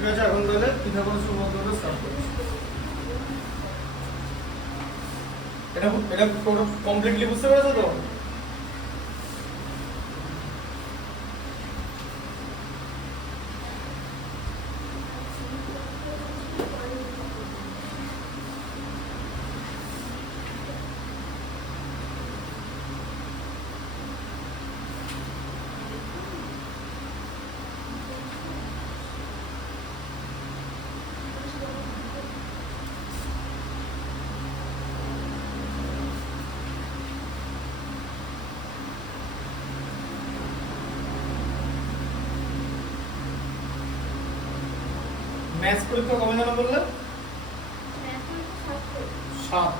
ঠিক আছে, এখন তাহলে পিথাগোরাসের উপপাদ্যটা স্টার্ট করছি। এটা এটা কমপ্লিটলি বুঝতে পেরেছো তো? ম্যাথস পরীক্ষা কবে জানা বললে? 7।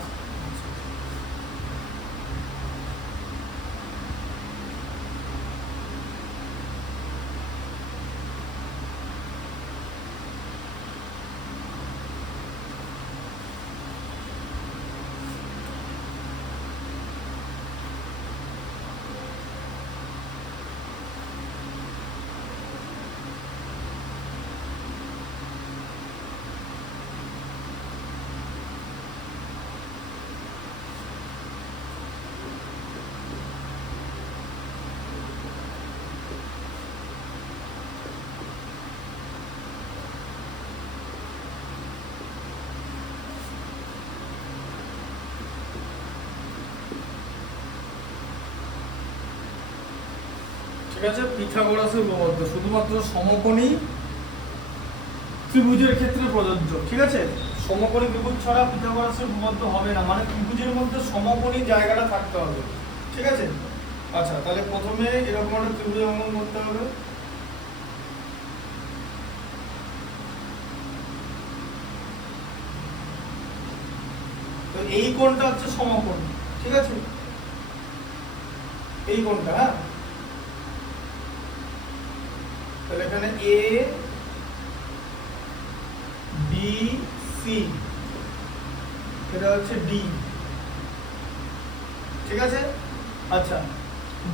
ঠিক আছে, পিথাগোরাসের উপপাদ্য শুধুমাত্র সমকোণী ত্রিভুজের ক্ষেত্রে প্রযোজ্য। ঠিক আছে, সমকোণী ত্রিভুজ ছাড়া পিথাগোরাসের উপপাদ্য হবে না, মানে ত্রিভুজের মধ্যে সমকোণী জায়গাটা থাকতে হবে। ঠিক আছে, আচ্ছা তাহলে প্রথমে এরকম একটা ত্রিভুজ অঙ্কন করতে হবে। তো এই কোণটা হচ্ছে সমকোণ। ঠিক আছে, এই কোণটা, হ্যাঁ, তাহলে এখানে এ বি সি, এটা হচ্ছে ডি। ঠিক আছে, আচ্ছা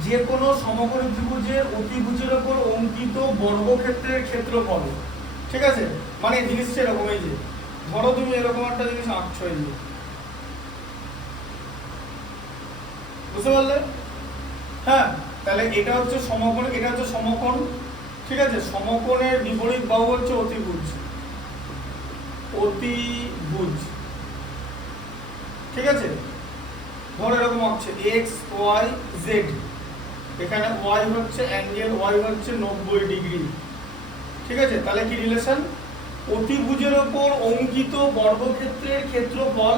যে কোনো সমকোণী ত্রিভুজের অতিভুজের উপর অঙ্কিত বর্গক্ষেত্রের ক্ষেত্রফল। ঠিক আছে, মানে জিনিসটা এরকম, এই যে ধরো তুমি এরকম একটা জিনিস আঁকছো, এই যে, বুঝতে পারলে? হ্যাঁ, তাহলে এটা হচ্ছে সমকোণ, এটা হচ্ছে সমকোণ। ঠিক আছে, সমকোণের বিপরীত বাহু হচ্ছে অতিভুজ। অতিভুজ, ঠিক আছে, ধরো এরকম হচ্ছে এক্স ওয়াই জেড, এখানে ওয়াই হচ্ছে অ্যাঙ্গেল, ওয়াই হচ্ছে 90 ডিগ্রি। ঠিক আছে, তাহলে কি রিলেশন? অতিভুজের উপর অঙ্কিত বর্গক্ষেত্রের ক্ষেত্রফল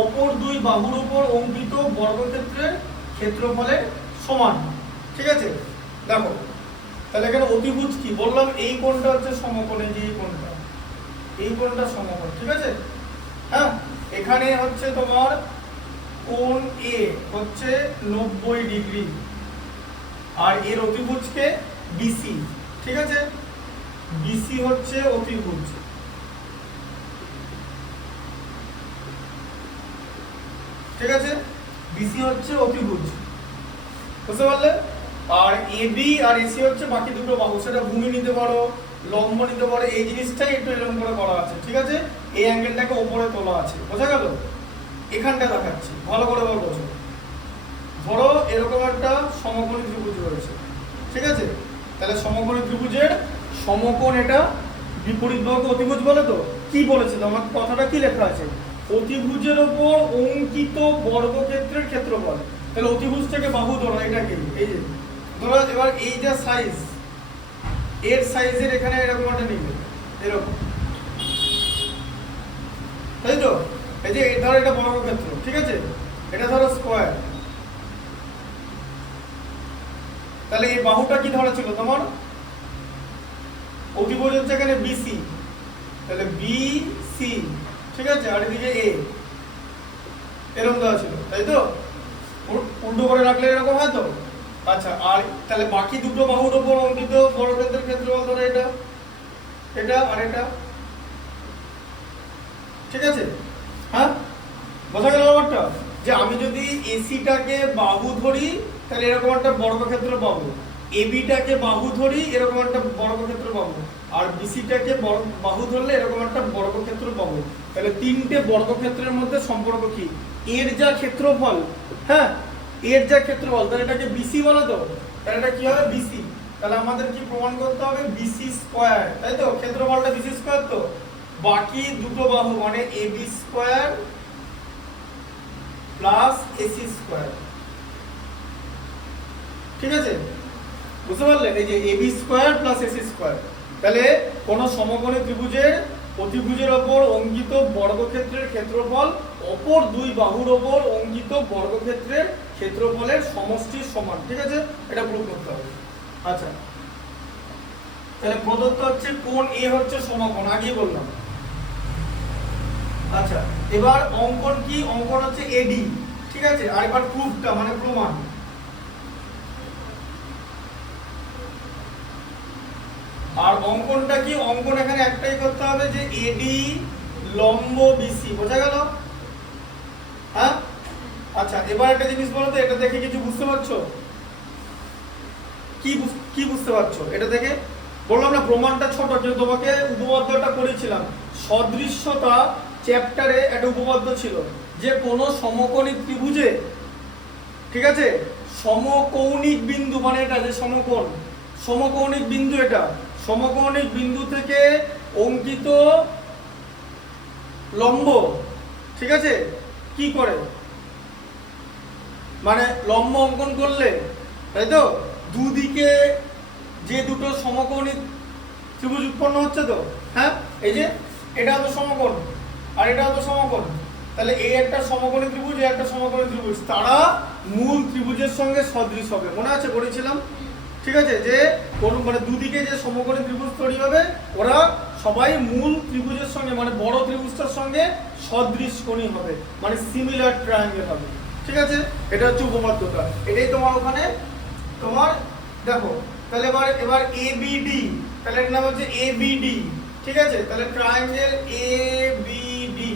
অপর দুই বাহুর উপর অঙ্কিত বর্গক্ষেত্রের ক্ষেত্রফলের সমান। ঠিক আছে, দেখো তাহলে এখানে অতিভুজ কি বললাম, এই কোণটা হচ্ছে সমকোণ, এই যে এই কোণটা, এই কোণটা সমকোণ। ঠিক আছে, হ্যাঁ, এখানে হচ্ছে তোমার কোণ এ হচ্ছে 90 ডিগ্রি, আর এর অতিভুজকে বিসি। ঠিক আছে, বিসি হচ্ছে অতিভুজ। ঠিক আছে, বিসি হচ্ছে অতিভুজ, বুঝতে পারলে? আর এবি আর এসি হচ্ছে বাকি দুটো বাহু, সেটা ভূমি নিতে পারো, লম্ব নিতে পারো, এই জিনিসটাই একটু এরকম করে করা আছে। ঠিক আছে, এই অ্যাঙ্গেলটাকে উপরে তোলা আছে, বোঝা গেল? এখানটা দেখাচ্ছি, ভালো করে বোঝো। ধরো এরকম একটা সমকোণী ত্রিভুজ রয়েছে। ঠিক আছে, তাহলে সমকোণী ত্রিভুজের সমকোণ এটা, বিপরীত বাহুকে অতিভুজ বলে। তো কি বলেছে, আমার কথাটা কি লেখা আছে? অতিভুজের উপর অঙ্কিত বর্গক্ষেত্রের ক্ষেত্রফল। তাহলে অতিভুজটাকে বাহু ধরো, এটা কি, এই যে ধরো, এবার এই যে সাইজ, এর সাইজের এখানে এরকম একটা নিবে, এরকম, তাই তো? এই যে ধরো এটা বর্গক্ষেত্র, ঠিক আছে, এটা ধরো স্কয়ার। তাহলে এই বাহুটা কি ধরা ছিল তোমার? অতিভুজ হচ্ছে এখানে বিসি, তাহলে বিসি। ঠিক আছে, আর এদিকে এ, এরকম দেওয়া ছিল, তাই তো? উল্টো করে রাখলে এরকম হয় তো। আচ্ছা, আর তাহলে বাকি দুটো বাহুর উপর অঙ্কিত বর্গক্ষেত্রের ক্ষেত্রফল ধরো এটা, এটা আর এটা। ঠিক আছে, হ্যাঁ, বোঝা গেল ব্যাপারটা? যে আমি যদি এসিটাকে বাহু ধরি, তাহলে এরকম একটা বর্গক্ষেত্র পাবো। এবিটাকে বাহু ধরি এরকম একটা বর্গক্ষেত্র পাবো, আর বিসিটাকে বাহু ধরলে এরকম একটা বর্গক্ষেত্র পাবো। তাহলে তিনটে বর্গক্ষেত্রের মধ্যে সম্পর্ক কি? এর যা ক্ষেত্রফল, হ্যাঁ এর যা ক্ষেত্রফল, তাহলে এটাকে বিসি বলো তো, তাহলে এটা কি হবে বিসি। তাহলে আমাদের কি প্রমাণ করতে হবে? বিসি স্কয়ার, তাই তো, ক্ষেত্রফলটা বিসি স্কয়ার। তো বাকি দুটো বাহু মানে AB square plus AC square, ঠিক আছে, বুঝতে পারলেন? এই যে AB square plus AC square. তাহলে কোন সমকোণী ত্রিভুজের অতিভুজের ওপর অঙ্কিত বর্গক্ষেত্রের ক্ষেত্রফল অপর দুই বাহুর ওপর অঙ্কিত বর্গক্ষেত্রের ক্ষেত্রফলের সমষ্টির সমান, ঠিক আছে, এটা প্রুফ করতে হবে। আচ্ছা, তাহলে প্রদত্ত হচ্ছে কোণ এ হচ্ছে সমকোণ, আগেই বললাম। আচ্ছা, এবার অঙ্কন কি? অঙ্কন হচ্ছে এডি, ঠিক আছে। আর এবার প্রুফটা মানে প্রমাণ। আর অঙ্কনটা কি? অঙ্কন এখানে একটাই করতে হবে যে এডি লম্ব বিসি, বোঝা গেল? হ্যাঁ, আচ্ছা, এবার একটা জিনিস বলো তো, এটা দেখে কিছু বুঝতে পারছো? কি বুঝতে পারছো এটা দেখে? বললাম না প্রমাণটা ছোট, কিন্তু তোমাকে উপপাদ্যটা করেছিলাম সদৃশ্যতা চ্যাপ্টারে, একটা উপপাদ্য ছিল যে কোন সমকোণী ত্রিভুজে, ঠিক আছে, সমকৌণিক বিন্দু মানে এটা যে সমকোণ, সমকৌণিক বিন্দু, এটা সমকৌণিক বিন্দু থেকে অঙ্কিত লম্ব, ঠিক আছে, কি করে মানে লম্ব অঙ্কন করলে, তাই তো, দুদিকে যে দুটো সমকোণী ত্রিভুজ উৎপন্ন হচ্ছে, তো হ্যাঁ, এই যে এটা তো সমকোণ আর এটা তো সমকোণ, তাহলে এই একটা সমকোণী ত্রিভুজ, এই একটা সমকোণী ত্রিভুজ, তারা মূল ত্রিভুজের সঙ্গে সদৃশ হবে, মনে আছে বলেছিলাম, ঠিক আছে, যে কোন মানে দুদিকে যে সমকোণী ত্রিভুজ তৈরি হবে ওরা সবাই মূল ত্রিভুজের সঙ্গে মানে বড় ত্রিভুজটার সঙ্গে সদৃশ কোণী হবে, মানে সিমিলার ট্রায়াঙ্গেল হবে, ঠিক আছে। এটা হচ্ছে উপপাদ্যটা, এটাই তোমার ওখানে তোমার দেখো। তাহলে এবার এবিডি, তাহলে এর নাম হচ্ছে এবিডি, ঠিক আছে। তাহলে ট্রায়াঙ্গেল এবিডি,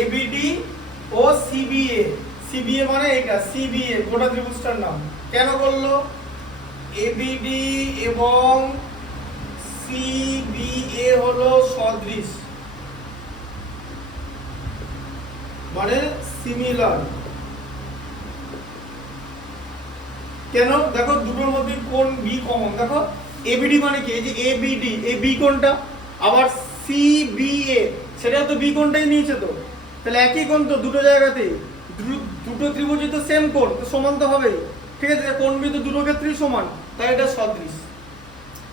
এবিডি ও সিবিএ, সিবিএ মানে এটা সিবিএ গোটা ত্রিভুজটার নাম কেন বললো? এবিডি এবং সিবিএ হলো সদৃশ মানে সিমিলার। কেন? দেখো দুটোর মধ্যে কোণ বি কমন, দেখো এবিডি মানে কি? এই যে এবিডি, এই বি কোণটা, আবার সিবিএ সেটা তো বি কোণটাই নিয়েছে, তো তাহলে একই কোণ তো দুটো জায়গাতেই, দুটো ত্রিভুজই তো সেম কোণ, তো সমান তো হবেই, ঠিক আছে, কোণ বি তো দুটো ক্ষেত্রেই সমান, তাই এটা সদৃশ,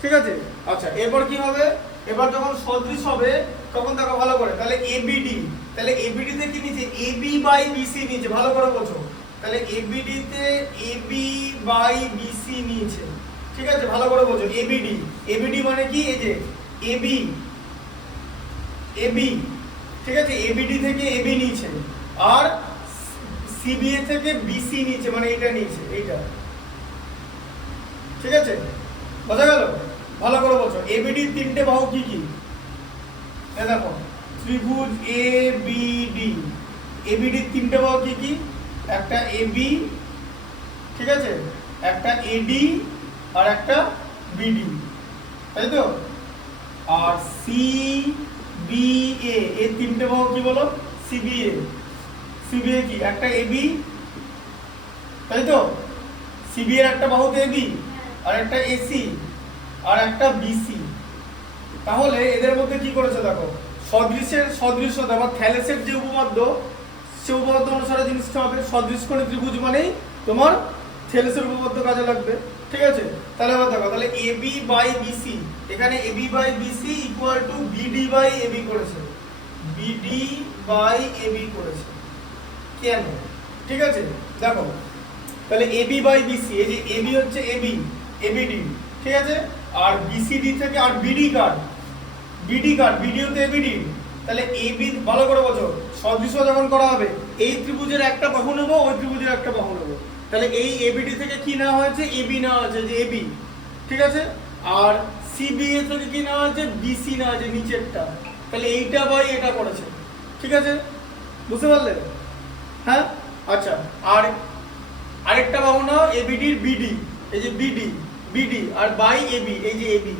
ঠিক আছে। আচ্ছা, এরপর কি হবে? এবার যখন সদৃশ হবে তখন দেখো ভালো করে, তাহলে এবিডি, তাহলে এবিডি তে কি নিচে এবি বাই বিসি নিচে, ভালো করে বোঝো, তাহলে এবিডি তে এবি বাই বিসি নিচে, ঠিক আছে, ভালো করে বোঝো। এবিডি, এবিডি মানে কি? এই যে এবি, এবি, ঠিক আছে, এবিডি থেকে এবি নিচে, আর সিবিএ থেকে বিসি নিচে, মানে এটা নিচে, এইটা, ঠিক আছে, বোঝা গেল? ভালো করে বোঝো। এবিডি তিনটে বাহু কি কি? এই দেখো ত্রিভুজ এবিডি, এবিডি তিনটে বাহু কি কি? একটা এবি, ঠিক আছে, একটা এডি আর একটা বিডি, তাই তো, আর সিবিএ, এই তিনটে বাহু কি বলো? সিবিএ, সিবিএ কি? একটা এবি, তাই তো, সিবিএ এর একটা বাহু তো এবি, আর একটা এসি আর একটা বিসি। তাহলে এদের মধ্যে কি করেছে দেখো, সদৃশের সদৃশ্যতা বা থ্যালেসের যে উপপাদ্য, সে উপপাদ্য অনুসারে জিনিসটা হবে সদৃশকোণী ত্রিভুজ মানেই তোমার থ্যালেসের উপপাদ্য কাজে লাগবে, ঠিক আছে। তাহলে এবার দেখো, তাহলে এবি বাই বিসি, এখানে AB by BC equal to BD by AB করেছে, বিডি বাই এবি করেছে, কেন? ঠিক আছে, দেখো তাহলে এবি বাই বিসি, এই যে এবি হচ্ছে এবি, এবিডি, ঠিক আছে, আর বিসিডি থেকে, আর বিডি কার? বিডি কার? বিডিও তো এবিডি, তাহলে এবি, ভালো করে বোঝো, সদৃশ্য যখন করা হবে এই ত্রিভুজের একটা বাহু নেব, ওই ত্রিভুজের একটা বাহু নেব, তাহলে এই এবিডি থেকে কি নেওয়া হয়েছে? এবি নেওয়া হয়েছে, যে এবি, ঠিক আছে, আর সিবিএ থেকে কি নেওয়া হয়েছে? বিসি নেওয়া হয়েছে নিচেরটা, তাহলে এইটা বাই এটা করেছে, ঠিক আছে, বুঝতে পারলে? হ্যাঁ, আচ্ছা, আর আরেকটা বাহু নাও এবিডির বিডি, এই যে বিডি, বিডি আর বাই এবি, এই যে এবি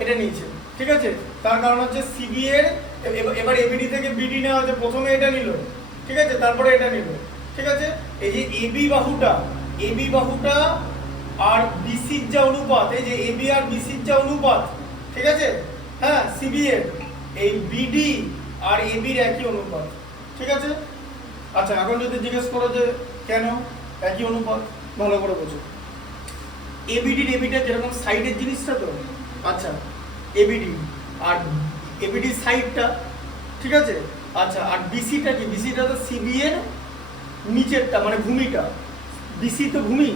এটা নিয়েছে, ঠিক আছে। তার কারণ হচ্ছে সিবি এর এবার এবিডি থেকে বিডি নেওয়া হচ্ছে, প্রথমে এটা নিল, ঠিক আছে, তারপরে এটা নিল, ঠিক আছে। এই যে এবি বাহুটা আর বিসির যা অনুপাত, এই যে এবি আর বিসির যা অনুপাত, ঠিক আছে, হ্যাঁ, সিবি এর এই বিডি আর এবির একই অনুপাত, ঠিক আছে। আচ্ছা, এখন যদি জিজ্ঞেস করো যে কেন একই অনুপাত, ভালো করে বোঝো। এবিটা যেরকম সাইডের জিনিসটা তো, আচ্ছা, এবিডি আর এবিডি সাইডটা, ঠিক আছে। আচ্ছা, আর বিসিটা কি? বিসিটা তো সিবি এর নিচেরটা, মানে ভূমিটা, বিসি তো ভূমি।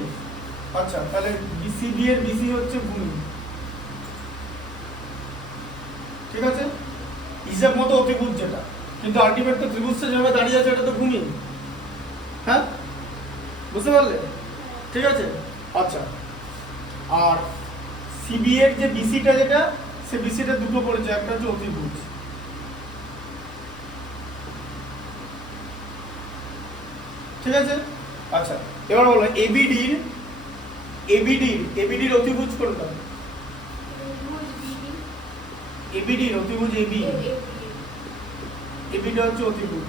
আচ্ছা, তাহলে বিসিবি এর বিসি হচ্ছে ভূমি, ঠিক আছে। হিসাব মতো অতিভুজ যেটা, কিন্তু আলটিমেট তো ত্রিভুজটা যেভাবে দাঁড়িয়ে আছে এটা তো ভূমি, হ্যাঁ, বুঝতে পারলে, ঠিক আছে। আচ্ছা, আর সিবি এর যে বিসিটা যেটা, সে বিসিটা দুটো পড়েছে, একটা হচ্ছে অতিভুজ, ঠিক আছে। আচ্ছা, এবার বলো এবিডির অতিভুজ কোনটা? এবিডির অতিভুজ এবি, এবিটা হচ্ছে অতিভুজ,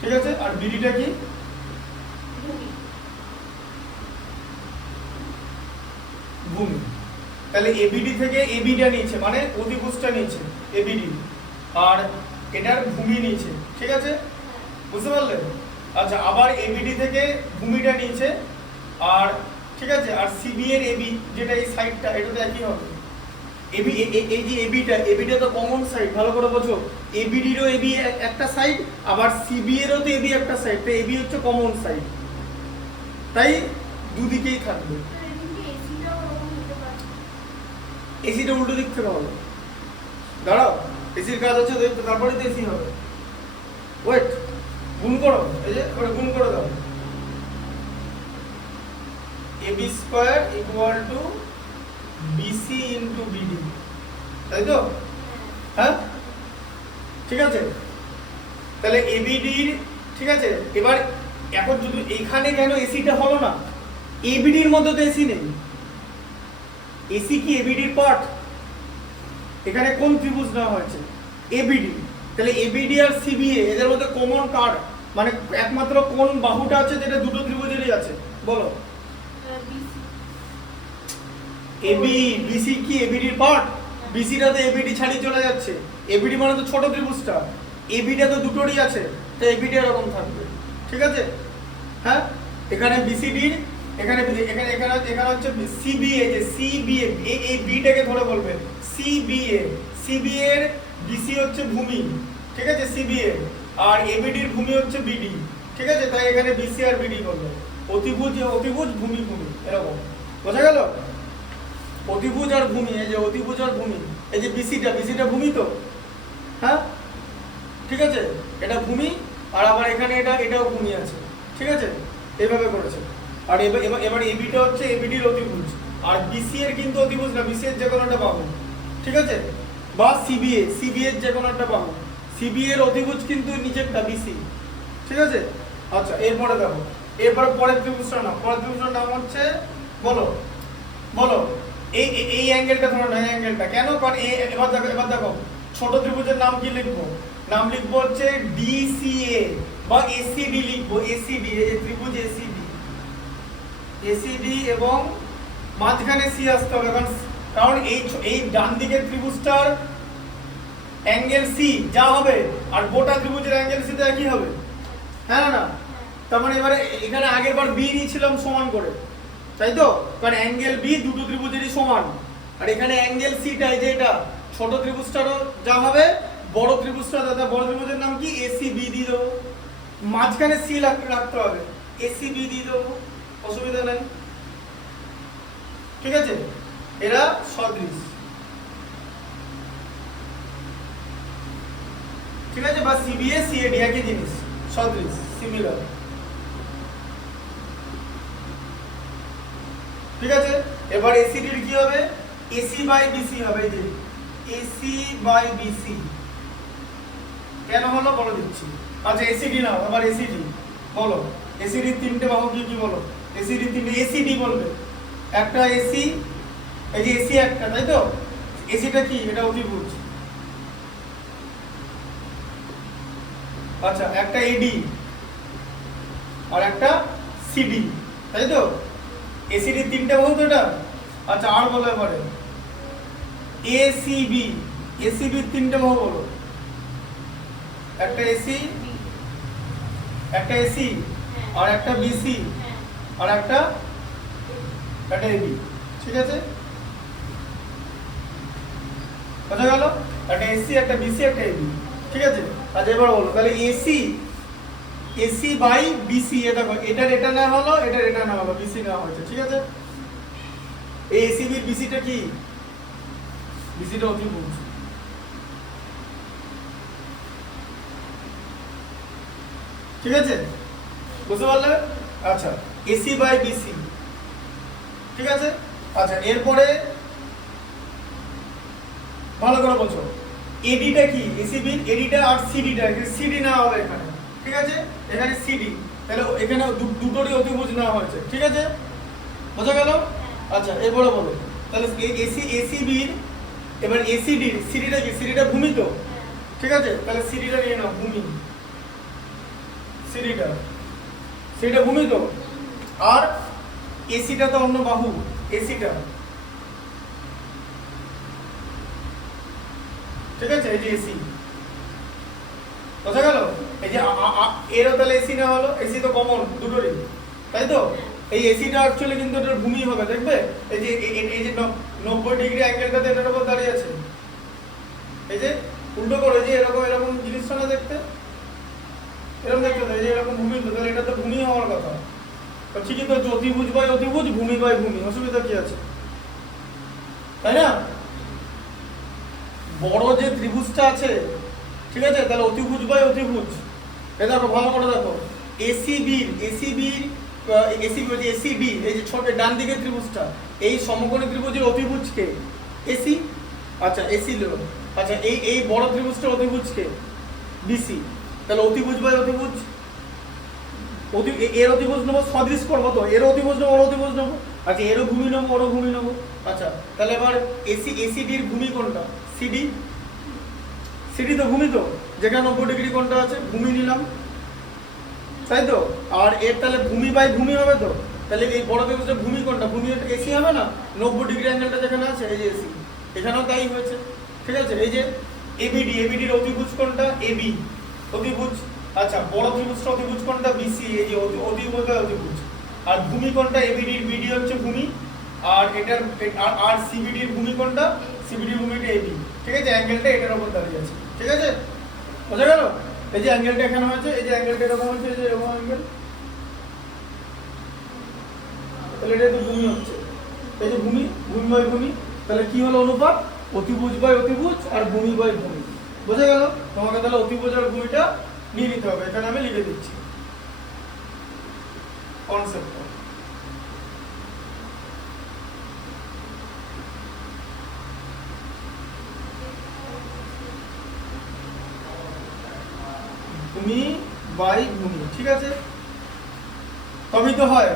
ঠিক আছে। আর বিডিটা কি? ভূমি। তাহলে এবিডি থেকে এবিটা নিয়েছে, মানে অতিভুজটা নিয়েছে এবিডি, আর এটার ভূমি নিয়েছে, ঠিক আছে, বুঝতে পারলে। আচ্ছা, আবার এবিডি থেকে ভূমিটা নিয়েছে, আর ঠিক আছে, আর সিবি এর এবি যেটা এই সাইডটা, এটা তো একই হবে। এবি, এই যে এবিটা তো কমন সাইড, ভালো করে বোঝো। এবিডিরও এবি একটা সাইড, আবার সিবি এরও তো এবি একটা সাইড, তো এবি হচ্ছে কমন সাইড, তাই দুদিকেই থাকবে। এসিটা উল্টো দিক থেকে হবে, দাঁড়াও, এসির কাজ হচ্ছে তারপরে তো এসি হবে। ওয়েট, গুণ করো, এই যে গুণ করে দাও, AB square equal to BC into BD, তাই তো, হ্যাঁ, ঠিক আছে। তাহলে এবিডির, ঠিক আছে। এবার এখন যদি এখানে কেন এসিটা হলো না? এবিডির মধ্যে তো এসি নেই, এসি কি এবিডির পার্ট? এখানে কোন ত্রিভুজ নেওয়া হয়েছে? এবিডি। তাহলে এবিডি আর সিবিএ এদের মধ্যে কমন কার, মানে একমাত্র কোন বাহুটা আছে যেটা দুটো ত্রিভুজেরই আছে, বলো। এবি, বিসি কি এবিডির পার্ট? বিসিটা তো এবিডি ছাড়িয়ে চলে যাচ্ছে, এবিডি মানে তো ছোট ত্রিভুজটা, এবিটা তো দুটোরই আছে, তো এবিডি এরকম থাকবে, ঠিক আছে, হ্যাঁ। এখানে বিসিডির, এখানে এখানে এখানে এখানে হচ্ছে সিবিএ, যে সিবিএ এই বিটাকে ধরে বলবে সিবিএ, সিবিএ এর বিসি হচ্ছে ভূমি, ঠিক আছে, সিবিএ, আর এবিডির ভূমি হচ্ছে বিডি, ঠিক আছে। তাই এখানে বিসি আর বিডি বলবে অতিভুজ, অতিভুজ ভূমি, ভূমি, এরকম বোঝা গেল। অতিভুজ আর ভূমি, এই যে অতিভুজ আর ভূমি, এই যে বিসিটা ভূমি তো, হ্যাঁ, ঠিক আছে, এটা ভূমি, আর আবার এখানে এটাও ভূমি আছে, ঠিক আছে, এইভাবে করেছে। আর এবার এবিটা হচ্ছে এবিডির অতিভুজ, আর বিসি এর কিন্তু অতিভুজ না, বিসি এর যে কোনো একটা বাহু, ঠিক আছে, বা সিবিএ এর যে কোনো একটা বাহু, সিবি এর অতিভুজ কিন্তু নিচেরটা বিসি, ঠিক আছে। আচ্ছা, এরপরে দেখো, এরপরে পরের ত্রিভুজটার নাম, পরের ত্রিভুজটার নাম হচ্ছে, বলো বলো, এই অ্যাঙ্গেলটা ধরো না, এই অ্যাঙ্গেলটা কেন? কারণ এবার দেখো ছোট ত্রিভুজের নাম কি লিখবো? নাম লিখবো হচ্ছে ডিসিএ বা এসিডি লিখবো, এসিডি, এই ত্রিভুজ এসিডি এবং মাঝখানে সি আসতে হবে, কারণ এই ডান দিকের ত্রিভুজটার অ্যাঙ্গেল সি যা হবে, আর গোটা ত্রিভুজের অ্যাঙ্গেল সি তো একই হবে, হ্যাঁ না? তার মানে এবারে এখানে আগের বার বি নিয়েছিলাম সমান করে, তাই তো, কারণ অ্যাঙ্গেল বি দুটো ত্রিভুজেরই সমান, আর এখানে অ্যাঙ্গেল সিটা, এই যে এটা ছোট ত্রিভুজটারও যা হবে, বড় ত্রিভুজটা, দাদা বড় ত্রিভুজের নাম কি? এসিবি দিয়ে দেবো, মাঝখানে সি রাখতে হবে, এসিবি দিয়ে দেবো, অসুবিধা নাই, ঠিক আছে। এরা সদৃশ, ঠিক আছে, বা সিবিএ সিএডি একই জিনিস, সদৃশ, সিমিলার, ঠিক আছে। এবার এসিডির কি হবে? এসি বাই বিসি হবে, যে এসি বাই বিসি কেন হলো বলে দিচ্ছি। আচ্ছা এসিডি নাও, আবার এসিডি বলো। এসিডির তিনটে বাহু কি কি বলো? এসিডির তিনটে, এসিডি বলবে। একটা এসি, এই যে এসি একটা, তাই তো? এসিটা কি? এটা অতিভুজ। আচ্ছা একটা এডি আর একটা সিডি, তাই তো? এসিডির তিনটে বাহু তো এটা। আচ্ছা আর বলো এবারে এসিবি, এসিবির তিনটে বাহু বলো। একটা এসি, একটা এসি আর একটা বিসি আর একটা এবি, ঠিক আছে? বোঝা গেল? একটা এসি, একটা বিসি, একটা এবি, ঠিক আছে? আচ্ছা এবার বলো তাহলে এসি, এসি বাই বিসি, এ দেখো এটার এটা না হলো, এটার এটা না হলো, বিসি না হয়েছে, ঠিক আছে? এই এসিবির বিসিটা কি? বিসিটা অতিভুজ, ঠিক আছে? বুঝতে পারলে? আচ্ছা এসি বাই বিসি, ঠিক আছে? আচ্ছা এরপরে ভালো করে বলছো এডিটা কি? এসিবির এডিটা আর সিডিটা, এখানে সিডি না হবে এখানে, ঠিক আছে? এখানে সিডি, তাহলে এখানে দুটোরই অতিভুজ নেওয়া হয়েছে, ঠিক আছে? বোঝা গেল? আচ্ছা এরপরে বলো তাহলে এসি, এসিবির এবার এসিডির সিডিটা কি? সিডিটা ভূমি তো, ঠিক আছে? তাহলে সিডিটা নিয়ে নাও, ভূমি। সিডিটা, সিডিটা ভূমি তো, আর এসিটা তো অন্য বাহু, এসিটা, ঠিক আছে? এই যে এসি, বোঝা গেল? এই যে এরও তাহলে এসি না হলো, এসি তো কমন দুটোরই, তাই তো? এই এসিটা অ্যাকচুয়ালি কিন্তু এটার ভূমি হবে, দেখবে এই যে এই যে 90 ডিগ্রি অ্যাঙ্গেলটাতে এটার উপর দাঁড়িয়ে আছে, এই যে উল্টো করে যে এরকম এরকম জিনিসটা না দেখতে, এরকম দেখতে তো, এই যে এরকম ভূমি তো, তাহলে এটা তো ভূমি হওয়ার কথা। তো ঠিকই তো, অতিভুজ বাই অতিভুজ, ভূমি বাই ভূমি, অসুবিধা কি আছে, তাই না? বড় যে ত্রিভুজটা আছে, ঠিক আছে? তাহলে অতিভুজ বাই অতিভুজ, এই দেখো ভালো করে দেখো এসিবির, এসিবির এসিবি, এসিবি এই যে ছোট ডান দিকের ত্রিভুজটা, এই সমকোণী ত্রিভুজের অতিভুজ কে? এসি। আচ্ছা এসি লো, আচ্ছা এই এই বড় ত্রিভুজটার অতিভুজ কে? বিসি। তাহলে অতিভুজ বাই অতিভুজ, এর অতিভুজ নেবো, সদৃশ করবো তো, এর অতিভুজ নেবো, ওর অতিভুজ নেবো। আচ্ছা এরও ভূমি নেবো, ওরও ভূমি নেবো। আচ্ছা তাহলে এবার এসি, এসিডির ভূমি কোনটা? সিডি, সিডি তো ভূমি তো, যেখানে 90 ডিগ্রি কোণটা আছে, ভূমি নিলাম, তাই তো? আর এর তাহলে ভূমি বাই ভূমি হবে তো, তাহলে এই বড় ত্রিভুজের ভূমি কোনটা? ভূমি এটা এসি হবে না? 90 ডিগ্রি অ্যাঙ্গেলটা যেখানে আছে, এই যে এসি, এখানেও তাই হয়েছে, ঠিক আছে? এই যে এবিডি, এবিডির অতিভুজ কোনটা? এবি, অতিভুজ। আচ্ছা বড় ত্রিভুজটা অতিভুজ কোনটা? বিসি, এই যে অতিভুজ বাই অতিভুজ। আর ভূমি কোনটা? এবিডির, বিডি হচ্ছে ভূমি, আর এটার আর সিবিডির ভূমি কোনটা? সিবিডির ভূমিটা এবি, ঠিক আছে? অ্যাঙ্গেলটা এটার উপর দাঁড়িয়ে আছে, ঠিক আছে? বোঝা গেল? এই যে অ্যাঙ্গেলটা এখানে হয়েছে, এই যে অ্যাঙ্গেলটা এরকম হচ্ছে, এই যে এরকম অ্যাঙ্গেল, তাহলে এটা তো ভূমি হচ্ছে, এই যে ভূমি, ভূমি বাই ভূমি, তাহলে কি হলো অনুপাত? অতিভুজ বাই অতিভুজ আর ভূমি বাই ভূমি। বোঝা গেল? তোমাকে তাহলে অতিভুজ আর ভূমিটা নিয়ে নিতে হবে, এখানে আমি লিখে দিচ্ছি কনসেপ্ট। ভূমি বাই ভূমি, ঠিক আছে? তবেই তো হয়,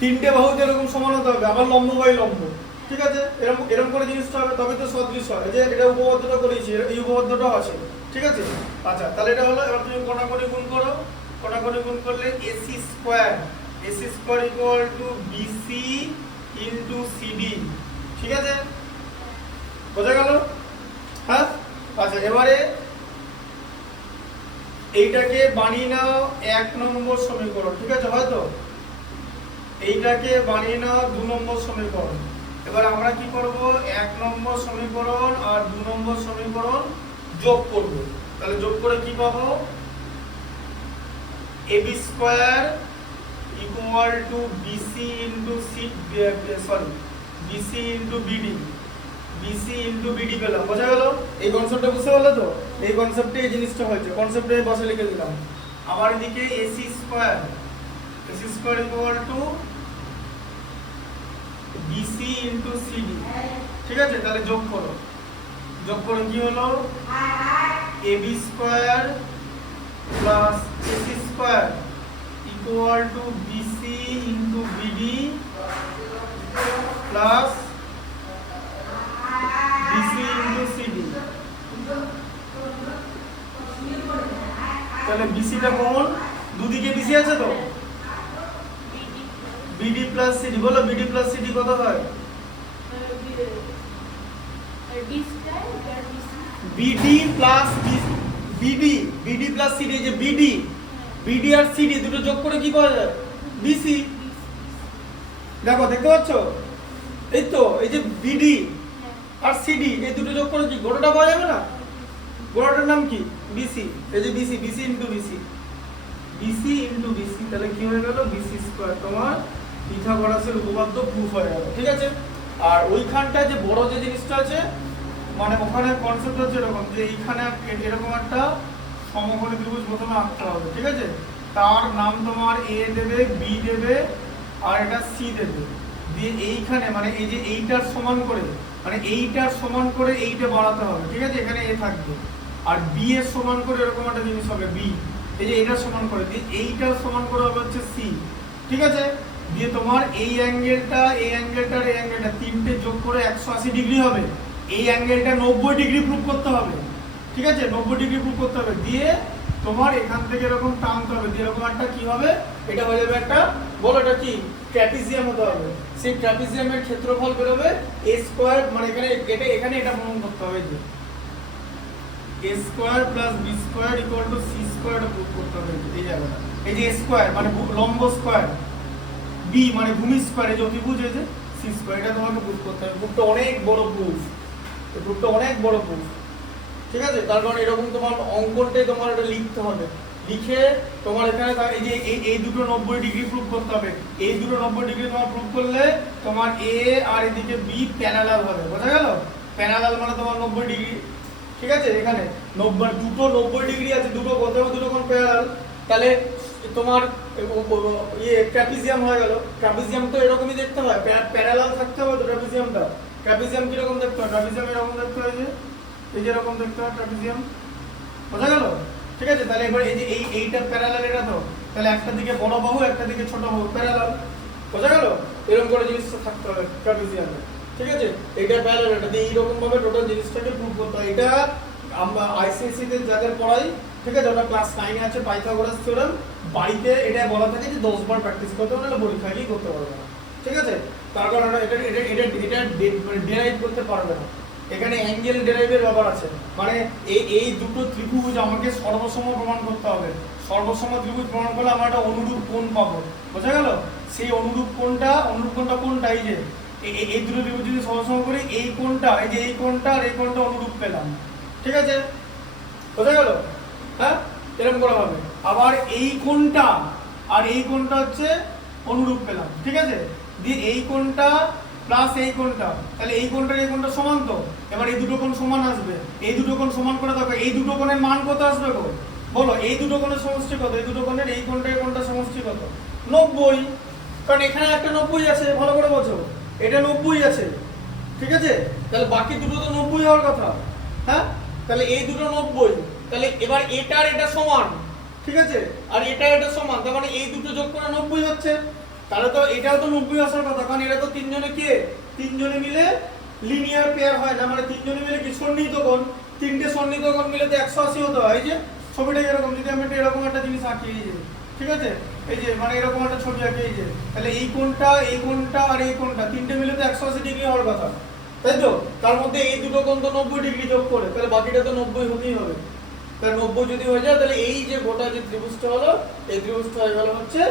তিনটে বাহুতে এরকম সমান হতে হবে, আবার লম্ব বাই লম্ব, ঠিক আছে? এরকম এরকম করে জিনিসটা হবে, তবে তো সদৃশ হয়। যে এটা উপপাদ্যটা করেছি, এই উপপাদ্যটাও আছে, ঠিক আছে? আচ্ছা তাহলে এটা হলো, এবার তুমি কোণাকুণি গুণ করো, কোণাকুণি গুণ করলে AC square, AC square equal to BC into CD, ঠিক আছে? বোঝা গেল? হ্যাঁ। আচ্ছা এবারে এইটাকে বানিয়ে নাও 1 নম্বর সমীকরণ, ঠিক আছে? হয়তো এইটাকে বানিয়ে নাও 2 নম্বর সমীকরণ। এবার আমরা কি করব? 1 নম্বর সমীকরণ আর 2 নম্বর সমীকরণ যোগ করব। তাহলে যোগ করে কি পাবো? ab square equal to BC into BC into BD, BC into BD পেলাম। বোঝা গেল? এই কনসেপ্টটা বুঝতে পারলে তো? এই কনসেপ্টে এই জিনিসটা হয়েছে, কনসেপ্টে আমি বসে লিখে দিলাম। আবার এদিকে AC square, AC square equal to BC into CD, ঠিক আছে? তাহলে যোগ করো, যোগ করে কি হলো? AB square plus AC square equal to BC into BD plus BC into CD. তাহলে বিসিটা কমন, দুদিকে বিসি আছে তো, বিডি প্লাস সিডি, বলো বিডি প্লাস সিডি কত হয়? BD plus BD, BD plus CD, যে বিডি, বিডি আর সিডি দুটো যোগ করে কি পাওয়া যায়? বিসি। দেখো দেখতে পাচ্ছ, এই তো এই যে বিডি আর সিডি এই দুটো যোগ করে কি গোটাটা পাওয়া যাবে না? গোটাটার নাম কি? বিসি। এই যে BC, BC into BC, BC into BC, তাহলে কি হয়ে গেল? বিসি স্কয়ার তোমার পিথাগোরাসের উপপাদ্য প্রুফ হয়ে গেল। ঠিক আছে? আর ওইখানটা যে বড় যে জিনিসটা আছে, মানে ওখানে কনসেপ্ট হচ্ছে এরকম যে এইখানে এরকম একটা সমকোণী ত্রিভুজ প্রথমে আঁকতে হবে। ঠিক আছে? তার নাম তোমার এ দেবে, বি দেবে আর এটা সি দেবে, দিয়ে এইখানে মানে এই যে এইটার সমান করে, মানে এইটার সমান করে এইটা বাড়াতে হবে। ঠিক আছে? এখানে এ থাকবে আর বি এর সমান করে এরকম একটা জিনিস হবে বি, এই যে এইটার সমান করে দিয়ে এইটার সমান করে হবে হচ্ছে সি। ঠিক আছে? দিয়ে তোমার এই অ্যাঙ্গেলটা, এই অ্যাঙ্গেলটা আর এই অ্যাঙ্গেলটা তিনটে যোগ করে 180 ডিগ্রি হবে। এই অ্যাঙ্গেলটা 90 ডিগ্রি প্রুফ করতে হবে। ঠিক আছে? 90 ডিগ্রি প্রুফ করতে হবে, দিয়ে তোমার এখান থেকে এরকম টানতে হবে, দিয়ে এরকম একটা কি হবে? এটা হয়ে যাবে একটা, বলো এটা কি? ট্র্যাপিজিয়াম হতে হবে। সেই ট্র্যাপিজিয়ামের ক্ষেত্রফল বেরোবে a স্কয়ার, মানে এখানে এটা প্রমাণ করতে হবে যে a square plus b square equal two c square proof করতে হবে। এই জায়গাটা, এই যে a স্কয়ার মানে লম্ব স্কয়ার, b মানে ভূমি স্কয়ার, এই যে অতিভুজ, এই যে c স্কয়ার, এটা তোমাকে প্রুফ করতে হবে। প্রুফটা অনেক বড় প্রুফ, এই প্রুফটা অনেক বড় প্রুফ। ঠিক আছে? তার কারণ এরকম তোমার অঙ্কনটাই তোমার এটা লিখতে হবে, লিখে তোমার এখানে এই যে এই দুটো 90 ডিগ্রি প্রুফ করতে হবে। এই দুটো 90 ডিগ্রি তোমার প্রুফ করলে তোমার এ আর এদিকে বি প্যারালাল হবে। বোঝা গেল? প্যারালাল মানে তোমার 90 ডিগ্রি। ঠিক আছে? এখানে 90, দুটো 90 ডিগ্রি আছে, দুটো দুটো কোণ প্যারালাল, তাহলে তোমার ট্র্যাপিজিয়াম হয়ে গেল। ট্র্যাপিজিয়াম তো এরকমই দেখতে হয়, প্যারালাল থাকতে হবে তো ট্র্যাপিজিয়ামটা। ট্র্যাপিজিয়াম কি রকম দেখতে হয়? ট্র্যাপিজিয়াম এরকম দেখতে হয়, যে এই যে এরকম দেখতে হয় ট্র্যাপিজিয়াম। বোঝা গেল? ঠিক আছে? তাহলে এবার এই যে এইটা প্যারালাল, এটা তো, তাহলে একটা দিকে বড় বাহু একটা দিকে ছোট বাহু প্যারালাল। বোঝা গেল? এরকম করে জিনিসটা থাকতে হবে ট্র্যাপিজিয়ামে। ঠিক আছে? এটা প্যারালাল, এটা দিয়ে এইরকম ভাবে টোটাল জিনিসটাকে প্রুফ করতে হয়। এটা আমরা আইসিএসসি তে যাদের পড়াই, ঠিক আছে, ওটা ক্লাস 9 এ আছে পাইথাগোরাস থিওরেম, বাড়িতে এটা বলা থাকে যে 10 বার প্র্যাকটিস করতে হবে, নাহলে পরীক্ষায় গিয়ে করতে পারবে না। ঠিক আছে? তার কারণ এটা ডেরাইভ করতে পারবে না। এখানে অ্যাঙ্গেল ডেরাইভের ব্যাপার আছে, মানে এই দুটো ত্রিভুজ আমাকে সর্বসম প্রমাণ করতে হবে। সর্বসম ত্রিভুজ প্রমাণ করলে আমরা একটা অনুরূপ কোণ পাবো। বোঝা গেল? সেই অনুরূপ কোণটা কোনটা? এই যে এই দুটো ত্রিভুজ যদি সর্বসম করি, এই কোণটা, এই যে এই কোণটা আর এই কোণটা অনুরূপ পেলাম। ঠিক আছে? বোঝা গেল? হ্যাঁ, এরকম করা হবে। আবার এই কোণটা আর এই কোণটা হচ্ছে অনুরূপ পেলাম। ঠিক আছে? দিয়ে এই কোণটা প্লাস এই কোণটা, তাহলে এই কোণটার এই কোণটা সমান তো। এবার এই দুটো কোণ সমান আসবে, এই দুটো কোণ সমান করে দেখো এই দুটো কোণের মান কত আসবে গো? বলো, এই দুটো কোণের সমষ্টি কত? এই দুটো কোণের এই কোণটা এই কোণটা সমষ্টি কত? 90। কারণ এখানে একটা 90 আছে, ভালো করে বোঝো, এটা 90 আছে। ঠিক আছে? তাহলে বাকি দুটো তো 90 হওয়ার কথা। হ্যাঁ, তাহলে এই দুটো 90, তাহলে এবার এটা আর এটা সমান। ঠিক আছে? আর এটা এটা সমান, তার মানে এই দুটো যোগ করে 90 হচ্ছে। তাহলে তো এটাও তো 90 আসার কথা, কারণ এটা তো তিনজনে তিনজনে মিলে লিনিয়ার পেয়ার হয়, না মানে তিনজনে মিলে কি সন্নিহিত কোণ, তিনটে সন্নিহিত কোণ মিলে তো 180 হতে হয়। এই যে ছবিটা এরকম, যদি আমি এরকম একটা জিনিস আঁকি, এই যে, ঠিক আছে, এই যে মানে এরকম একটা ছবি আঁকি, এই যে, তাহলে এই কোণটা আর এই কোণটা তিনটে মিলে তো 180 ডিগ্রি হওয়ার কথা, তাই তো? তার মধ্যে এই দুটো কোণ তো 90 ডিগ্রি যোগ করে, তাহলে বাকিটা তো 90 হতেই হবে। তাহলে 90 যদি হয়ে যায়, তাহলে এই যে গোটা যে ত্রিভুজটা হলো, এই ত্রিভুজটা হয়ে গেল হচ্ছে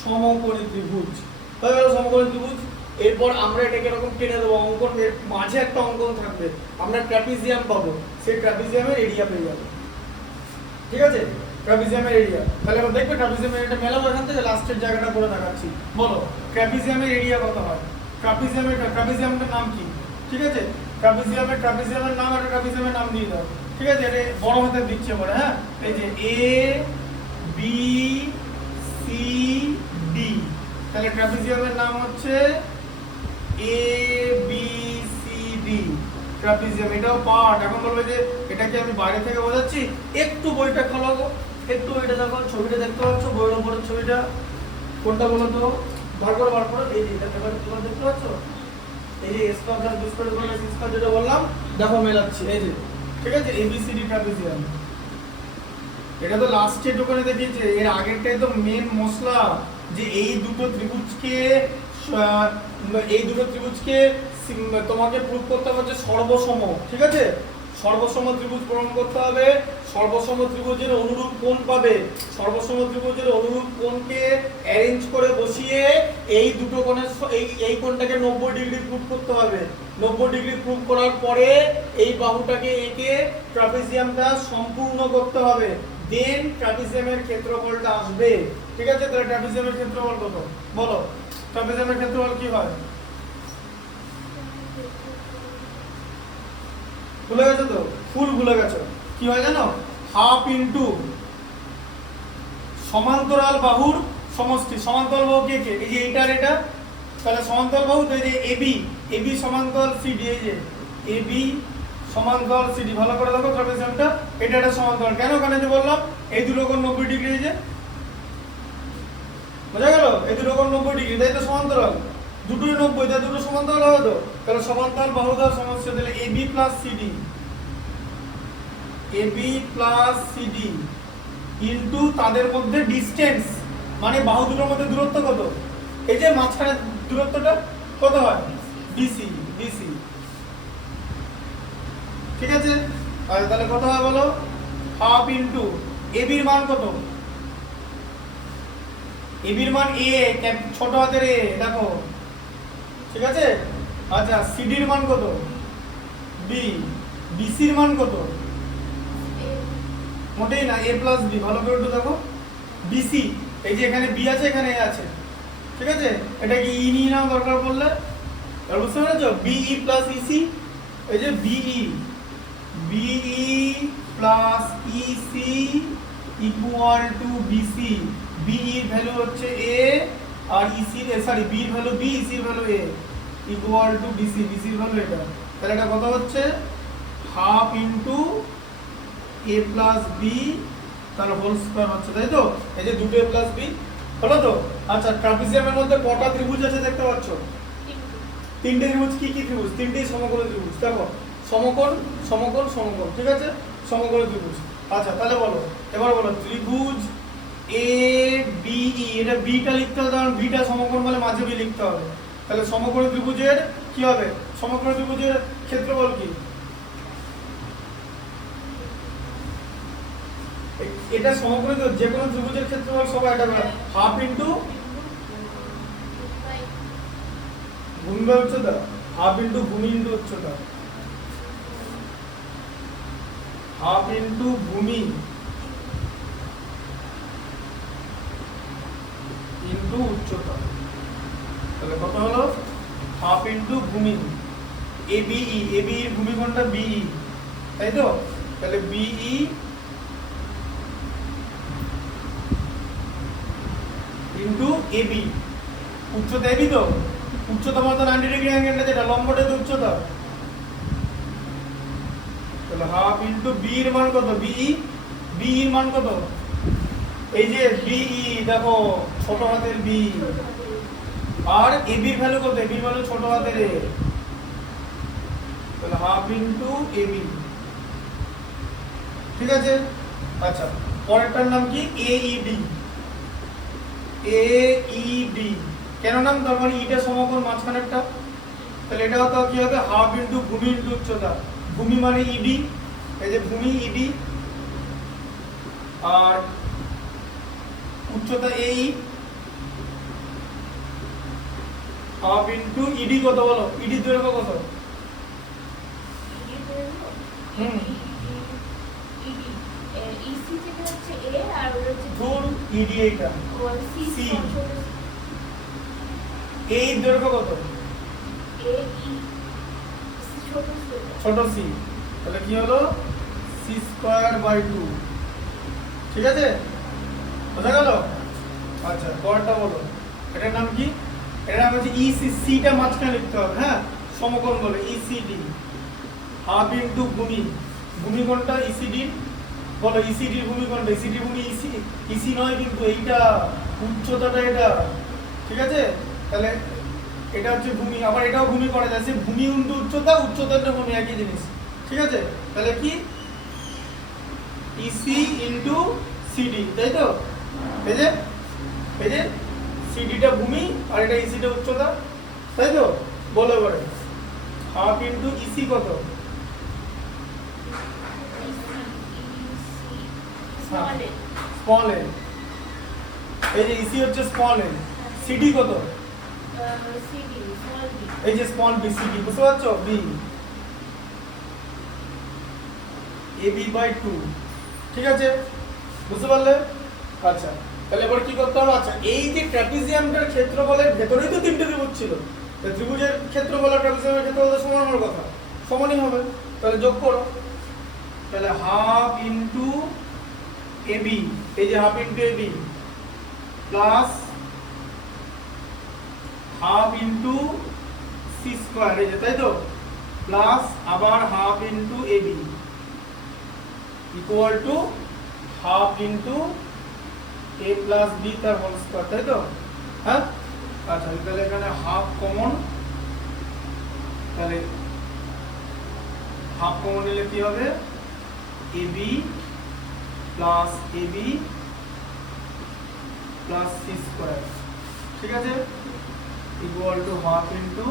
সমকোণী ত্রিভুজ। হয়ে গেল সমকোণী ত্রিভুজ। এরপর আমরা এটাকে এরকম টেনে দেবো, অঙ্কনের মাঝে একটা অঙ্কন থাকবে, আমরা ট্র্যাপিজিয়াম পাবো, সেই ট্র্যাপিজিয়ামের এরিয়া পেয়ে যাবো। ঠিক আছে? ট্র্যাপিজিয়ামের এরিয়া, তাহলে আমরা দেখবে ট্র্যাপিজিয়ামের এটা মেলাবো এখান থেকে, লাস্টের জায়গাটা করে দেখাচ্ছি। বলো, ট্র্যাপিজিয়ামের এরিয়া কত হয়? ট্র্যাপিজিয়ামটার নাম কি? ঠিক আছে? ট্র্যাপিজিয়ামের নাম আর ট্র্যাপিজিয়ামের নাম দিয়ে দাও। ঠিক আছে? এটা বড় হাতে দিচ্ছে পরে। হ্যাঁ, এই যে এ বি সি ডি, তাহলে ট্র্যাপিজিয়ামের নাম হচ্ছে এ বি সি ডি ট্র্যাপিজিয়াম। এটাও পার্ট। এখন বলবে যে এটা কি আমি বাইরে থেকে বোঝাচ্ছি? একটু বইটা খোলো, একটু এটা দেখো, ছবিটা দেখতে পাচ্ছ, বইয়ের উপরের ছবিটা কোনটা বলো তো? বার করো, এই যে এটা তোমরা দেখতে পাচ্ছ, এই যে s square plus b square equal two c square যেটা বললাম, দেখো মেলাচ্ছি, এই যে ঠিক আছে, ABCD ট্রাপিজিয়াম। এটা তো লাস্টের দোকানে দেখিয়েছে, এর আগেরটাই তো মেন মশলা, যে এই দুটো ত্রিভুজকে তোমাকে প্রুফ করতে হবে যে সর্বসম, ঠিক আছে, সর্বসম ত্রিভুজ প্রমাণ করতে হবে, সর্বসম ত্রিভুজের অনুরূপ কোণ পাবে, সর্বসম ত্রিভুজের অনুরূপ কোণকে অ্যারেঞ্জ করে বসিয়ে এই দুটো কোণের এই কোণটাকে 90 ডিগ্রি প্রুফ করতে হবে, 90 ডিগ্রি প্রুফ করার পরে এই বাহুটাকে এঁকে ট্রাপিজিয়ামটা সম্পূর্ণ করতে হবে, দেন ট্রাপিজিয়ামের ক্ষেত্রফলটা আসবে, ঠিক আছে। তাহলে ট্রাপিজিয়ামের ক্ষেত্রফল কত বলো? ট্রাপিজিয়ামের ক্ষেত্রফল কি হয়? ভুলে গেছো তো? ফুল ভুলে গেছো। কি হয় জানো? হাফ ইনটু সমান্তরাল বাহুর সমষ্টি। সমান্তরাল বাহু কে কে? এই যে এইটা আর এটা, তাহলে সমান্তরাল বাহু তো এই যে এবি সমান্তরাল সিডি, এই যে এবি সমান্তরাল সিডি, ভালো করে দেখো ট্রাপিজিয়ামটা, এটা একটা সমান্তরাল। কেন? ওখানে যে বললাম এই দুটো কোণ 90 ডিগ্রি, এই যে বোঝা গেল, এই দুটো কোণ 90 ডিগ্রি, তাই তো সমান্তরাল, দুটোই 90, তাই দুটো সমান্তরাল হবে তো। তাহলে সমান্তরাল বাহু দ্বারা সমষ্টি, তাহলে এবি প্লাস সিডি ইনটু তাদের মধ্যে ডিসটেন্স, মানে বাহু দুটোর মধ্যে দূরত্ব কত? এই যে মাঝখানে দূরত্বটা কত হয়? বিসি। ঠিক আছে, আর তাহলে কত হয় বলো? হাফ ইনটু এবির মান কত? এবির মান এ, ছোট হাতের এ, দেখো, ঠিক আছে। আচ্ছা, সিডির মান কত? বি। বিসির মান কত? মোটেই না, এ প্লাস বি, ভালো করে একটু দেখো। বিসি, এই যে এখানে বি আছে, এখানে এ আছে, ঠিক আছে, এটা কি ই নিয়ে নাও দরকার পড়লে, বুঝতে পেরেছো? বিই প্লাস ইসি, এই যে BE plus EC equal to BC. BE এর ভ্যালু হচ্ছে এ, আর ইসি বি এর ভ্যালু বি, ইসি এর value A, equal to BC. BC এর ভ্যালু এটা, তাহলে এটা কত হচ্ছে? Half into A plus B তার হোল স্কয়ার হচ্ছে, তাই তো। এই যে দুটো এ প্লাস বি হলো তো। আচ্ছা, ট্রাপিজিয়ামের মধ্যে কটা ত্রিভুজ আছে দেখতে পাচ্ছ? তিনটে ত্রিভুজ। কি কি ত্রিভুজ? তিনটেই সমকোণী ত্রিভুজ, দেখো, সমকোণ, ঠিক আছে, সমকোণী ত্রিভুজ। আচ্ছা, তাহলে বলো, এবার বলো ত্রিভুজ এ বি ই, এটা বিটা লিখতে হবে, কারণ বিটা সমকোণ বলে মাঝে বি লিখতে হবে। তাহলে সমকোণী ত্রিভুজের কি হবে? সমকোণী ত্রিভুজের ক্ষেত্রফল কি? এটা সমকোণী যে কোনো ত্রিভুজের ক্ষেত্রফল সবাই এটা হাফ ইনটু ভূমি বাই উচ্চতা, হাফ ইনটু ভূমি ইনটু উচ্চতা, হাফ ইনটু ভূমি ইনটু উচ্চতা। তাহলে কত হলো? হাফ ইনটু ভূমি এবিই, এবি এর ভূমি কোণটা বিই, তাই তো। তাহলে বিই ইনটু এবি, উচ্চতা এবি তো, উচ্চতা মানে 90 ডিগ্রি অ্যাঙ্গেলটা যেটা লম্বটা তো উচ্চতা, তাহলে হাফ ইনটু বি এর মান কত? বি এর মান কত? এই যে বিই, দেখো ছোট হাতের বি, আর এবি এর ভ্যালু কত? এবি এর ভ্যালু ছোট হাতের এ, তাহলে হাফ ইনটু এবি, ঠিক আছে। আচ্ছা, পরেরটার নাম কি? এইডি। কেন নাম? তার মানে ইটা সমকোণ মাঝখানেরটা, তাহলে এটা হতো কি হবে? হাফ ইনটু ভূমি ইনটু উচ্চতা। ভূমি মানে ইডি, এই যে ভূমি ইডি, আর উচ্চতা এই, হাফ ইনটু ইডি কত বলো? ইডি দৈর্ঘ্য কত? ইডি এইটা সি, এই দৈর্ঘ্য কত? ছোট সি, তাহলে কি হলো? সি স্কয়ার বাই 2, ঠিক আছে, বোঝা গেল? আচ্ছা, পরেরটা বলো, এটার নাম কি? এটার নাম হচ্ছে ইসি, সিটা মাঝখানে লিখতে হবে, হ্যাঁ, সমকোণ বলে ইসিডি, হাফ ইনটু ভূমি, ভূমি কোণটা ইসিডি, বলো ইসিডির ভূমি কোনটা? ইসিডির ভূমি ইসি, ইসি নয় কিন্তু এইটা, উচ্চতাটা এটা, ঠিক আছে? তাহলে এটা হচ্ছে ভূমি, আবার এটাও ভূমি করা যায়, ভূমি ইনটু উচ্চতা, উচ্চতাটা ভূমি একই জিনিস, ঠিক আছে? তাহলে কি ইসি ইনটু সিডি, তাই তো? এই যে সিডিটা ভূমি আর এটা ইসিটা উচ্চতা, তাই তো? বলো এবারে হাফ ইনটু ইসি কত? স্মল এ, এই যে ইসি হচ্ছে স্মল এ, সিডি কত? এই যে স্মল বি, সিডি বুঝতে পারছো? বি এ বি বাই 2, ঠিক আছে? বুঝতে পারলে? আচ্ছা, তাহলে এবার কি করতে হবে? আচ্ছা, এই যে ট্রাপিজিয়ামটার ক্ষেত্রফলের ভেতরেই তো তিনটে ত্রিভুজ ছিল, তো ত্রিভুজের ক্ষেত্রফল আর ট্রাপিজিয়ামের ক্ষেত্রফল তো সমান হওয়ার কথা, সমানই হবে। তাহলে যোগ করো, তাহলে হাফ ইনটু এবি, এই যে half into AB plus half into C square, এই যে, তাই তো? প্লাস আবার half into AB equal to half into A plus B তার হোল স্কয়ার, তাই তো? হ্যাঁ, আচ্ছা, তাহলে এখানে হাফ কমন, তাহলে হাফ কমন নিলে কি হবে? AB plus AB plus C square, ঠিক আছে? Equal to half into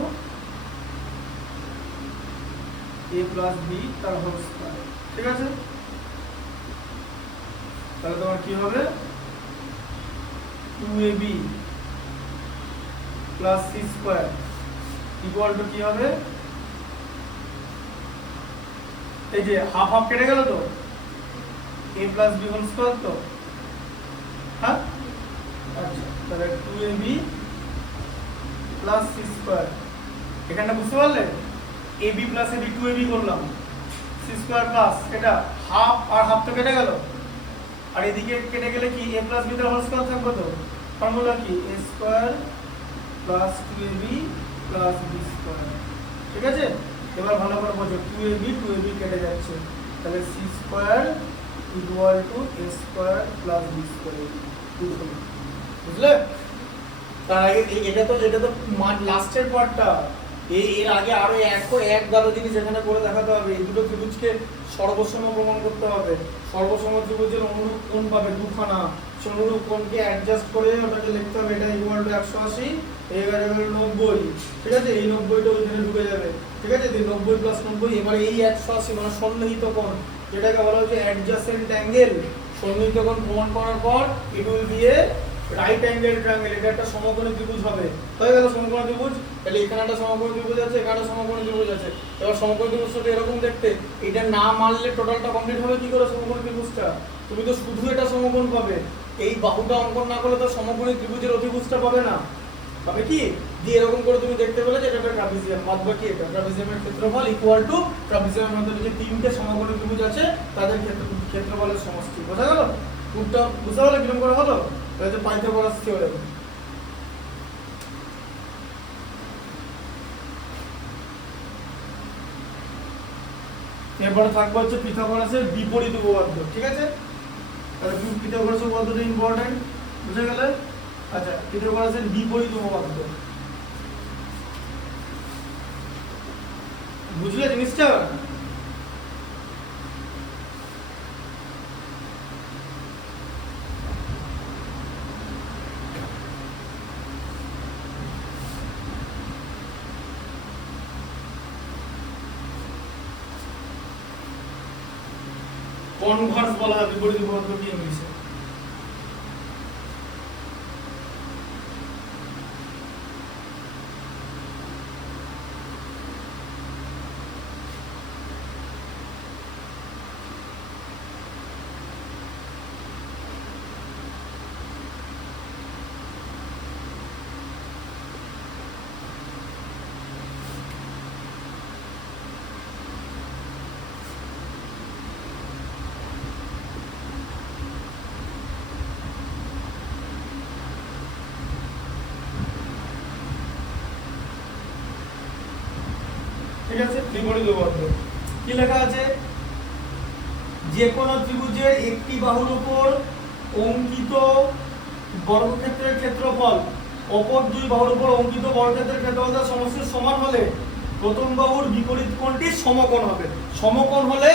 A plus B তার হোল স্কয়ার, ঠিক আছে? তাহলে তোমার কি হবে? 2ab plus C square equal to কি হবে? এই যে হাফ হাফ কেটে গেল তো, a plus B whole square তো, হ্যাঁ? আচ্ছা, তাহলে 2ab প্লাস সি স্কয়ার, এখানটা বুঝতে পারলে? ab প্লাস ab 2ab করলাম, সি স্কয়ার প্লাস এটা হাফ আর হাফ তো কেটে গেল, আর এদিকে কেটে গেলে কি a প্লাস b এর হোল স্কয়ার থাকবে তো, ফর্মুলা কি? a square plus 2ab plus b square, ঠিক আছে? এবার ভালো করে বোঝো, 2ab কেটে যাচ্ছে, তাহলে c square equal two a square plus b square, বুঝলে? তার আগে এটা তো লাস্টের পার্টটা, এর আগে আরো এক গাদা জিনিস এখানে করে দেখাতে হবে। এই দুটো ত্রিভুজকে সর্বসম প্রমাণ করতে হবে। সর্বসম ত্রিভুজের অনুরূপ কোণ পাবে দুখানা, সেই অনুরূপ কোণকে অ্যাডজাস্ট করে ওটাকে লিখতে হবে, এটা ইকুয়াল টু 180, এবার 90, ঠিক আছে? এই 90টা ওইখানে ঢুকে যাবে, ঠিক আছে? 90 প্লাস 90, এবার এই 180 মানে সন্নিহিত কোণ, যেটাকে বলা হচ্ছে অ্যাডজাসেন্ট অ্যাঙ্গেল। সন্নিহিত কোণ প্রমাণ করার পর it will B A right angle triangle, এটা একটা সমকোণী ত্রিভুজ হবে। হয়ে গেল সমকোণী ত্রিভুজ। তাহলে এখানে একটা সমকোণী ত্রিভুজ আছে, এখানে একটা সমকোণী ত্রিভুজ আছে। এবার সমকোণী ত্রিভুজটা এরকম দেখতে, এটা না মানলে টোটালটা কমপ্লিট হবে কি করে সমকোণী ত্রিভুজটা? তুমি তো শুধু এটা সমকোণ পাবে, এই বাহুটা অঙ্কন না করলে তো সমকোণী ত্রিভুজের অতিভুজটা পাবে না। তবে কি দিয়ে এরকম করে তুমি দেখতে পেলে যে এটা একটা ট্রাপিজিয়াম, বাদ বাকি এটা ট্রাপিজিয়ামের ক্ষেত্রফল ইকুয়াল টু ট্রাপিজিয়ামের মধ্যে যে তিনটে সমকোণী ত্রিভুজ আছে তাদের ক্ষেত্রফলের সমষ্টি। বোঝা গেল? পুরোটা বুঝতে পারলে কিরকম করে হলো? এটা হচ্ছে পাইথাগোরাস থিওরেম। এরপরে থাকবে হচ্ছে পিথাগোরাসের বিপরীত উপপাদ্য, ঠিক আছে? তাহলে পিথাগোরাসের উপপাদ্যটা ইম্পর্টেন্ট, বুঝে গেলে? আচ্ছা, পিথাগোরাসের বিপরীত উপপাদ্য বুঝলে জিনিসটা? কনভার্স বলা হয় বিপরীত উপপাদ্য কি ইংলিশে? ঠিক আছে, বিপরীত উপপাদ্য কি লেখা আছে? যে কোনো ত্রিভুজের একটি বাহুর উপর অঙ্কিত বর্গক্ষেত্রের ক্ষেত্রফল অপর দুই বাহুর উপর অঙ্কিত বর্গক্ষেত্রের ক্ষেত্রফলের সমষ্টির সমান হলে প্রথম বাহুর বিপরীত কোণটি সমকোণ হবে। সমকোণ হলে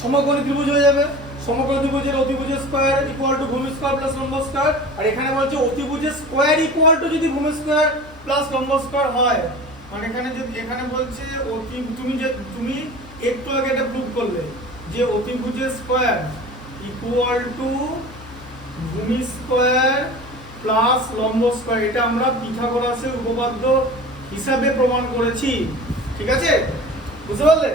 সমকোণী ত্রিভুজ হয়ে যাবে। সমকোণী ত্রিভুজের অতিভুজের স্কয়ার ইকুয়াল টু ভূমি স্কয়ার প্লাস লম্ব স্কয়ার, আর এখানে বলছে অতিভুজের স্কয়ার ইকুয়াল টু যদি ভূমি স্কয়ার প্লাস লম্ব স্কয়ার হয়, মানে এখানে যদি এখানে বলছে তুমি একটু আগে এটা প্রুভ করলে যে অতিভুজের স্কয়ার ইকুয়াল টু ভূমি স্কয়ার প্লাস লম্ব স্কয়ার, এটা আমরা পিথাগোরাসের উপপাদ্য হিসাবে প্রমাণ করেছি। ঠিক আছে, বুঝতে পারলে?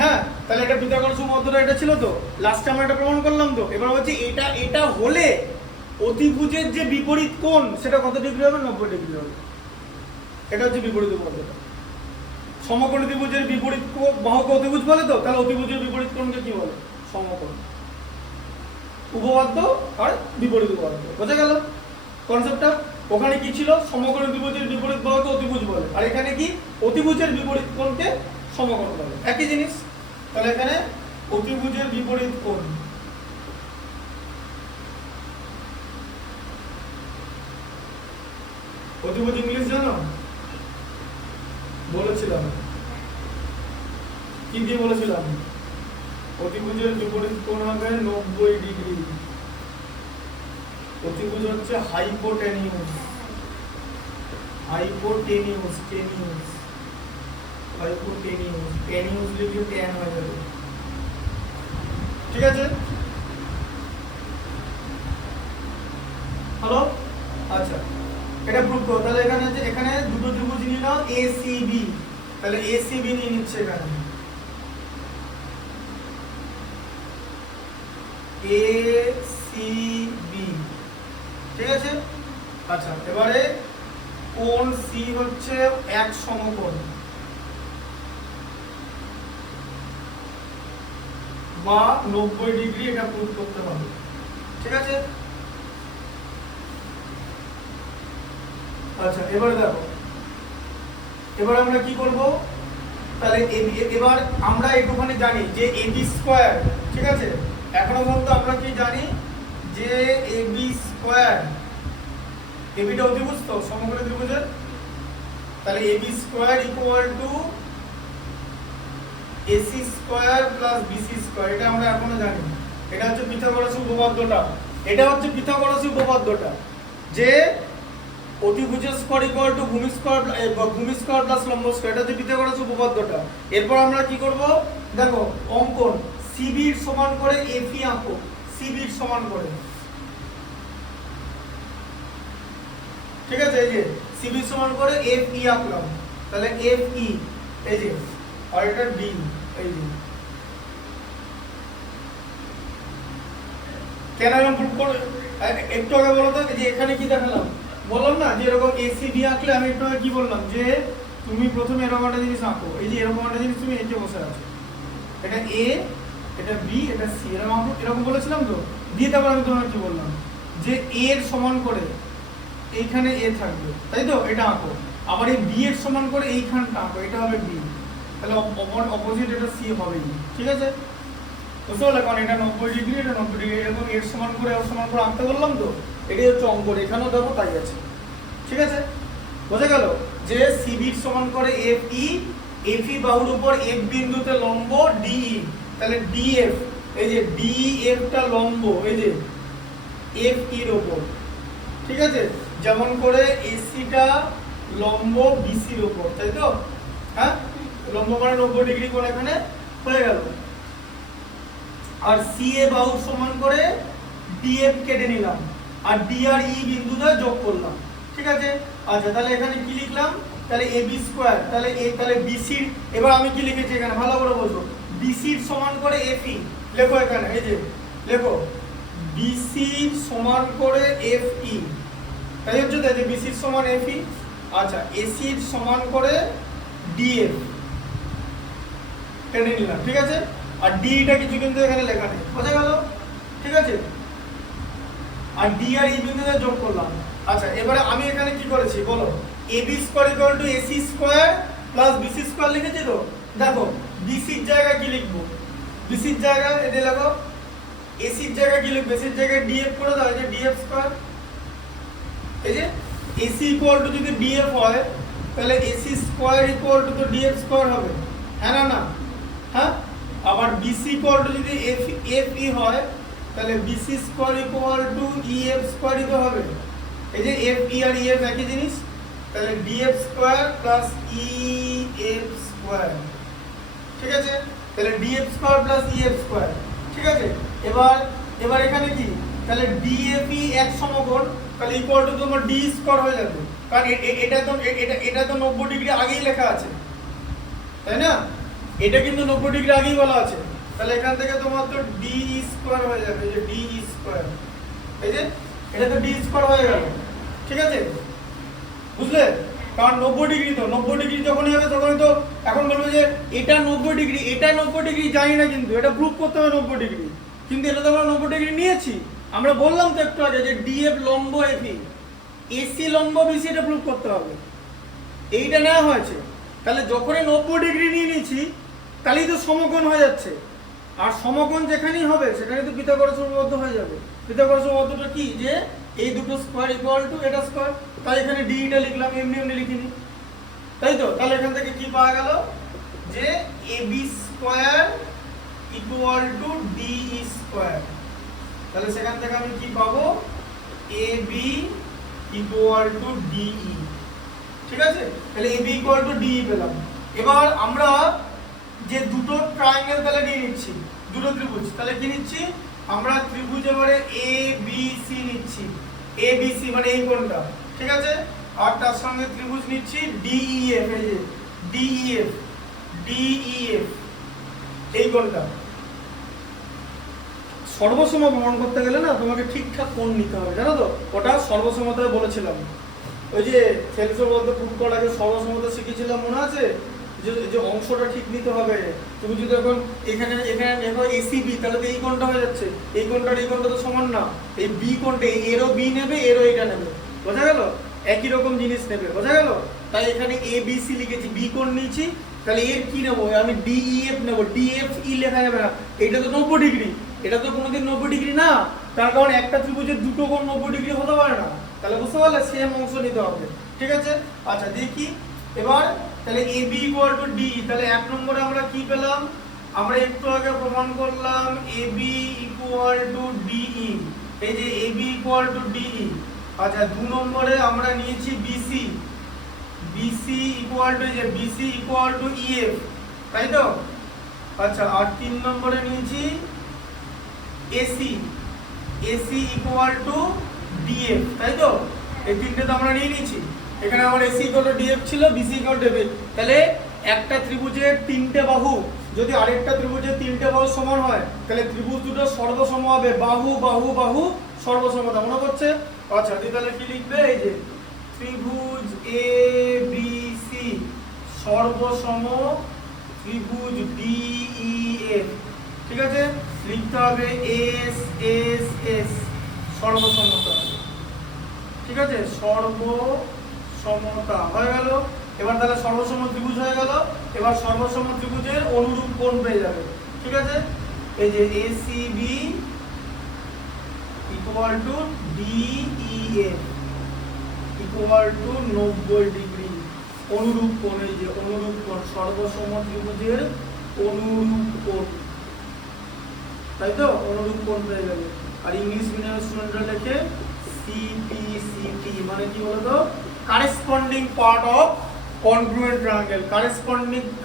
হ্যাঁ, তাহলে এটা পিথাগোরাসের উপপাদ্যটা এটা ছিল তো, লাস্টে আমরা এটা প্রমাণ করলাম তো। এবার হচ্ছে এটা হলে অতিভুজের যে বিপরীত কোণ সেটা কত ডিগ্রি হবে? 90 ডিগ্রি হবে। এটা হচ্ছে বিপরীত উপপাদ্যটা। সমকোণী ত্রিভুজের বিপরীত বাহুকে অতিভুজ বলে তো, তাহলে অতিভুজের বিপরীত কোণকে কি বলে? সমকোণ। উপপাদ্য আর বিপরীত উপপাদ্য, বোঝা গেল কনসেপ্টটা? ওখানে কি ছিল? সমকোণী ত্রিভুজের বিপরীত বাহুকে অতিভুজ বলে, আর এখানে কি? অতিভুজের বিপরীত কোণকে সমকোণ বলে, একই জিনিস। তাহলে এখানে অতিভুজের বিপরীত কোণ, অতিভুজ ইংলিশ জানো? বলেছিলাম, কি দিয়ে বলেছিলাম? অতিভুজের বিপরীত কোণ হবে 90 ডিগ্রি। অতিভুজ হচ্ছে হাইপোটেনিউস, হাইপোটেনিউস, টেনিউস, হাইপোটেনিউস, টেনিউস লিখলে ট্যান হয়ে যাবে। ঠিক আছে, হ্যালো? আচ্ছা, এটা প্রুভ করো। তাহলে এখানে দুটো ত্রিভুজ নিয়ে নাও এসিবি, তাহলে এসিবি নিয়ে নিচ্ছে এখানে এসিবি। ঠিক আছে, আচ্ছা এবারে কোণ সি হচ্ছে এক সমকোণ বা 90 ডিগ্রি, এটা প্রুভ করতে হবে। ঠিক আছে, আচ্ছা এবারে দেখো, এবার আমরা কি করব? তাহলে এবার আমরা একটুখানি জানি যে এবি স্কয়ার, ঠিক আছে, এখনো পর্যন্ত আমরা কি জানি যে এবি স্কয়ার, এবিটা অতিভুজ তো সমকোণী ত্রিভুজের, তাহলে AB square equal to AC square plus BC square, এটা আমরা এখনো জানি। এটা হচ্ছে পিথাগোরাসের উপপাদ্যটা, এটা হচ্ছে পিথাগোরাসের উপপাদ্যটা যে অতিভুজের স্কয়ার ইকুয়াল টু ভূমি স্কয়ার প্লাস লম্ব স্কয়ার, এটা হচ্ছে পিথাগোরাসের উপপাদ্যটা। এরপর আমরা কি করব? দেখো অঙ্কন সিবি এর সমান করে এফই আঁকো, সিবি এর সমান করে। ঠিক আছে, এই যে সিবি সমান করে এফই আঁকলাম, তাহলে এফই এই যে, আর এটা ডি, এই যে কেন এরকম প্রুভ করে একটু আগে বলো তো, যে এখানে কি দেখালাম? বললাম না যে এরকম এসিবি আঁকলে আমি একটু আগে কি বললাম যে তুমি প্রথমে এরকম একটা জিনিস আঁকো, এই যে এরকম একটা জিনিস তুমি এঁকে বসে আছো, এটা এ, এটা বি, এটা সি, এরকম বলেছিলাম তো। দিয়ে তারপর আমি তোমাকে কি বললাম যে এ এর সমান করে এইখানে এ থাকবে, তাই তো? এটা আঁকো। আবার এই বি এর সমান করে এইখানটা আঁকো, এটা হবে বি, তাহলে অপোজিট এটা সি হবেই। ঠিক আছে, বুঝতে পারলে? কারণ এটা 90 ডিগ্রি, এটা 90 ডিগ্রি, এরকম এর সমান করে ওর সমান করে আঁকতে বললাম তো, এটাই হচ্ছে অঙ্কন। এখানেও দেখো তাই আছে। ঠিক আছে, বোঝা গেল যে সিবি সমান করে এফই, এফই বাহুর উপর এফ বিন্দুতে লম্ব ডিই, তাহলে ডিএফ, এই যে ডিএফটা লম্ব এই যে এফ এর উপর। ঠিক আছে, যেমন করে এসিটা লম্ব বিসির উপর, তাই তো? হ্যাঁ, লম্ব মানে 90 ডিগ্রি কোণ এখানে হয়ে গেল। আর সিএ বাহু সমান করে ডিএফ কেটে নিলাম, আর ডি আর ই বিন্দুটা যোগ করলাম। ঠিক আছে, আচ্ছা তাহলে এখানে কি লিখলাম? তাহলে এবি স্কয়ার, তাহলে বিসির, এবার আমি কি লিখেছি এখানে ভালো করে বোঝো, বিসির সমান করে এফই লেখো এখানে, এই যে লেখো বিসির সমান করে এফই, তাই হচ্ছে তাই যে বিসির সমান এফই। আচ্ছা এসির সমান করে ডিএফ কেটে নিলাম। ঠিক আছে, আর ডিটা কিছু কিন্তু এখানে লেখা নেই, বোঝা গেল? ঠিক আছে, আর ডি আর ই বিন্দুতে যোগ করলাম। আচ্ছা এবারে আমি এখানে কি করেছি বলো? AB square equal to AC square plus BC square লিখেছি তো। দেখো বিসির জায়গায় কি লিখবো? বিসির জায়গায় এটা লেখো, এসির জায়গায় কি লিখবে, এসির জায়গায় ডিএফ করে দাও, এই যে ডিএফ স্কয়ার। এই যে এসি ইকুয়াল টু যদি ডিএফ হয় তাহলে এসি স্কয়ার ইকুয়াল টু তো ডিএফ স্কয়ার হবে, হ্যাঁ না না, হ্যাঁ। আবার বিসি ইকুয়াল টু যদি এফ ই হয় তাহলে BC square equal to EF স্কয়ারই তো হবে। এই যে এফ ই আর ইএফ একই জিনিস, তাহলে DF square plus EF square, ঠিক আছে। তাহলে DF square plus EF square, ঠিক আছে। এবার এখানে কি, তাহলে ডিএফই এক সমকোণ, তাহলে ইকুয়াল টু তোমার ডি স্কয়ার হয়ে যাবে, কারণ এটা তো 90 ডিগ্রি আগেই লেখা আছে, তাই না? এটা কিন্তু 90 ডিগ্রি আগেই বলা আছে, তাহলে এখান থেকে তোমার তো ডি স্কয়ার হয়ে যাবে, এই যে ডি স্কয়ার, এই যে এটা তো ডি স্কয়ার হয়ে গেল, ঠিক আছে, বুঝলে? কারণ 90 ডিগ্রি তো 90 ডিগ্রি যখনই হবে তখনই তো এখন বলবে যে এটা 90 ডিগ্রি, এটা 90 ডিগ্রি জানি না, কিন্তু এটা প্রুফ করতে হবে 90 ডিগ্রি, কিন্তু এটা তো আমরা 90 ডিগ্রি নিয়েছি। আমরা বললাম তো একটু আগে যে ডিএফ লম্ব এফি, এসি লম্ব বিসি, এটা প্রুফ করতে হবে, এইটা নেওয়া হয়েছে। তাহলে যখনই 90 ডিগ্রি নিয়ে নিয়েছি তাহলেই তো সমকোণ হয়ে যাচ্ছে, আর সমকোণ যেখানেই হবে সেখানে তো পিথাগোরাস উপপাদ্য হয়ে যাবে। পিথাগোরাস উপপাদ্যটা কি, যে এই দুটো স্কয়ার ইকুয়াল টু এটা স্কয়ার, তাই এখানে ডি টা লিখলাম, এমনি লিখিনি, তাই তো। তাহলে এখান থেকে কি পাওয়া গেল, যে AB square equal to D square, তাহলে সেখান থেকে আমি কি পাবো, এবি ইকুয়াল টু ডিই, ঠিক আছে। তাহলে এবি ইকুয়াল টু ডিই পেলাম। এবার আমরা যে দুটো ট্রায়াঙ্গেল তাহলে নিয়ে নিচ্ছি, দুটো ত্রিভুজ, তাহলে কি নিচ্ছি আমরা, ত্রিভুজ এবারে এ বি সি নিচ্ছি, এ বি সি মানে এই কোণটা, ঠিক আছে। আর তার সঙ্গে ত্রিভুজ নিচ্ছি ডিইএফ, এই যে ডিইএফ এই কোণটা। সর্বসম প্রমাণ করতে গেলে না তোমাকে ঠিকঠাক কোণ নিতে হবে, জানো তো, ওটা সর্বসমতায় বলেছিলাম, ওই যে সেলসের বলতে প্রুফ করার আগে সর্বসমতা শিখেছিলাম, মনে আছে? যে অংশটা ঠিক নিতে হবে। তুমি যদি এখন এখানে দেখো এসিবি, তাহলে তো এই কোণটা হয়ে যাচ্ছে, এই কোণটা তো সমান না, এই বি কোণটা এরও বি নেবে, এরও এটা নেবে, বোঝা গেল? একই রকম জিনিস নেবে, বোঝা গেল? তাই এখানে এ বি সি লিখেছি, বি কোণ নিয়েছি, তাহলে এর কি নেবো আমি, ডিইএফ নেবো, ডিএফ ই লেখা যাবে না, এটা তো 90 ডিগ্রি, এটা তো কোনোদিন 90 ডিগ্রি না, তার কারণ একটা ত্রিভুজের দুটো কোণ 90 ডিগ্রি হতে পারে না, তাহলে বুঝতে পারলে সেম অংশ নিতে হবে, ঠিক আছে। আচ্ছা দেখি এবার, তাহলে AB ইকুয়াল টু D, তাহলে এক নম্বরে আমরা কি পেলাম, আমরা একটু আগে প্রমাণ করলাম AB ইকুয়াল টু DE, এই যে AB ইকুয়াল টু DE। আচ্ছা দু নম্বরে আমরা নিয়েছি BC ইকুয়াল টু, যে BC ইকুয়াল টু EF, তাই তো। আচ্ছা আর তিন নম্বরে নিয়েছি AC ইকুয়াল টু DF, তাই তো। এই তিনটে তো আমরা নিয়ে নিয়েছি, এখানে আমার AC ইকুয়াল টু DF ছিল, BC ইকুয়াল টু DF, তাহলে একটা ত্রিভুজের তিনটে বাহু যদি আরেকটা ত্রিভুজের তিনটে বাহু সমান হয় তাহলে ত্রিভুজ দুটো সর্বসম হবে, বাহু বাহু বাহু সর্বসমতা, মনে পড়ছে? আচ্ছা তাহলে কি লিখবে, এই যে ত্রিভুজ ABC সর্বসম ত্রিভুজ DEF, ঠিক আছে। লিখতে হবে SSS সর্বসমতা, ঠিক আছে, সর্বসমতা হয়ে গেল। এবার তাহলে সর্বসম ত্রিভুজ হয়ে গেল, এবার সর্বসম ত্রিভুজের অনুরূপ কোণ পেয়ে যাবে, ঠিক আছে। এই যে ACB equal to DEF equal to 90 degree, অনুরূপ কোণ, এই যে অনুরূপ কোণ, সর্বসম ত্রিভুজের অনুরূপ কোণ, তাই তো, অনুরূপ কোণ পেয়ে যাবে। আর ইংলিশ মিডিয়াম স্টুডেন্টরা লেখে CPCT, মানে কি বলতো, corresponding part of congruent triangle,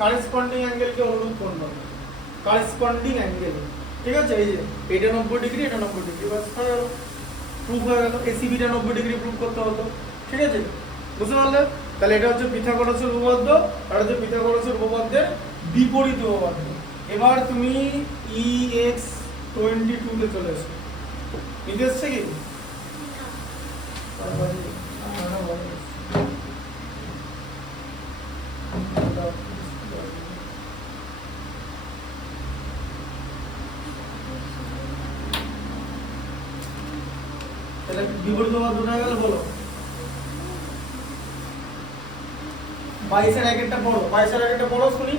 corresponding অ্যাঙ্গেলকে অনুরূপ কোণ বলে, কারেসপন্ডিং অ্যাঙ্গেল, ঠিক আছে। এই যে এটা 90 ডিগ্রি, এটা 90 ডিগ্রি, বাস হয়ে গেল, প্রুফ হয়ে গেল। ACBটা 90 ডিগ্রি প্রুফ করতে হতো, ঠিক আছে, বুঝতে পারলে? তাহলে এটা হচ্ছে পিথাগোরাসের উপপাদ্য, আর হচ্ছে পিথাগোরাসের উপপাদ্যের বিপরীত উপপাদ্য। এবার তুমি EX22 তে চলে এসো, নিতে এসছে কি? তাহলে বিপরীত উপপাদ্য হয়ে গেল, বলো 22 এর একটা বড়, 22 এর একটা বড় শুনি।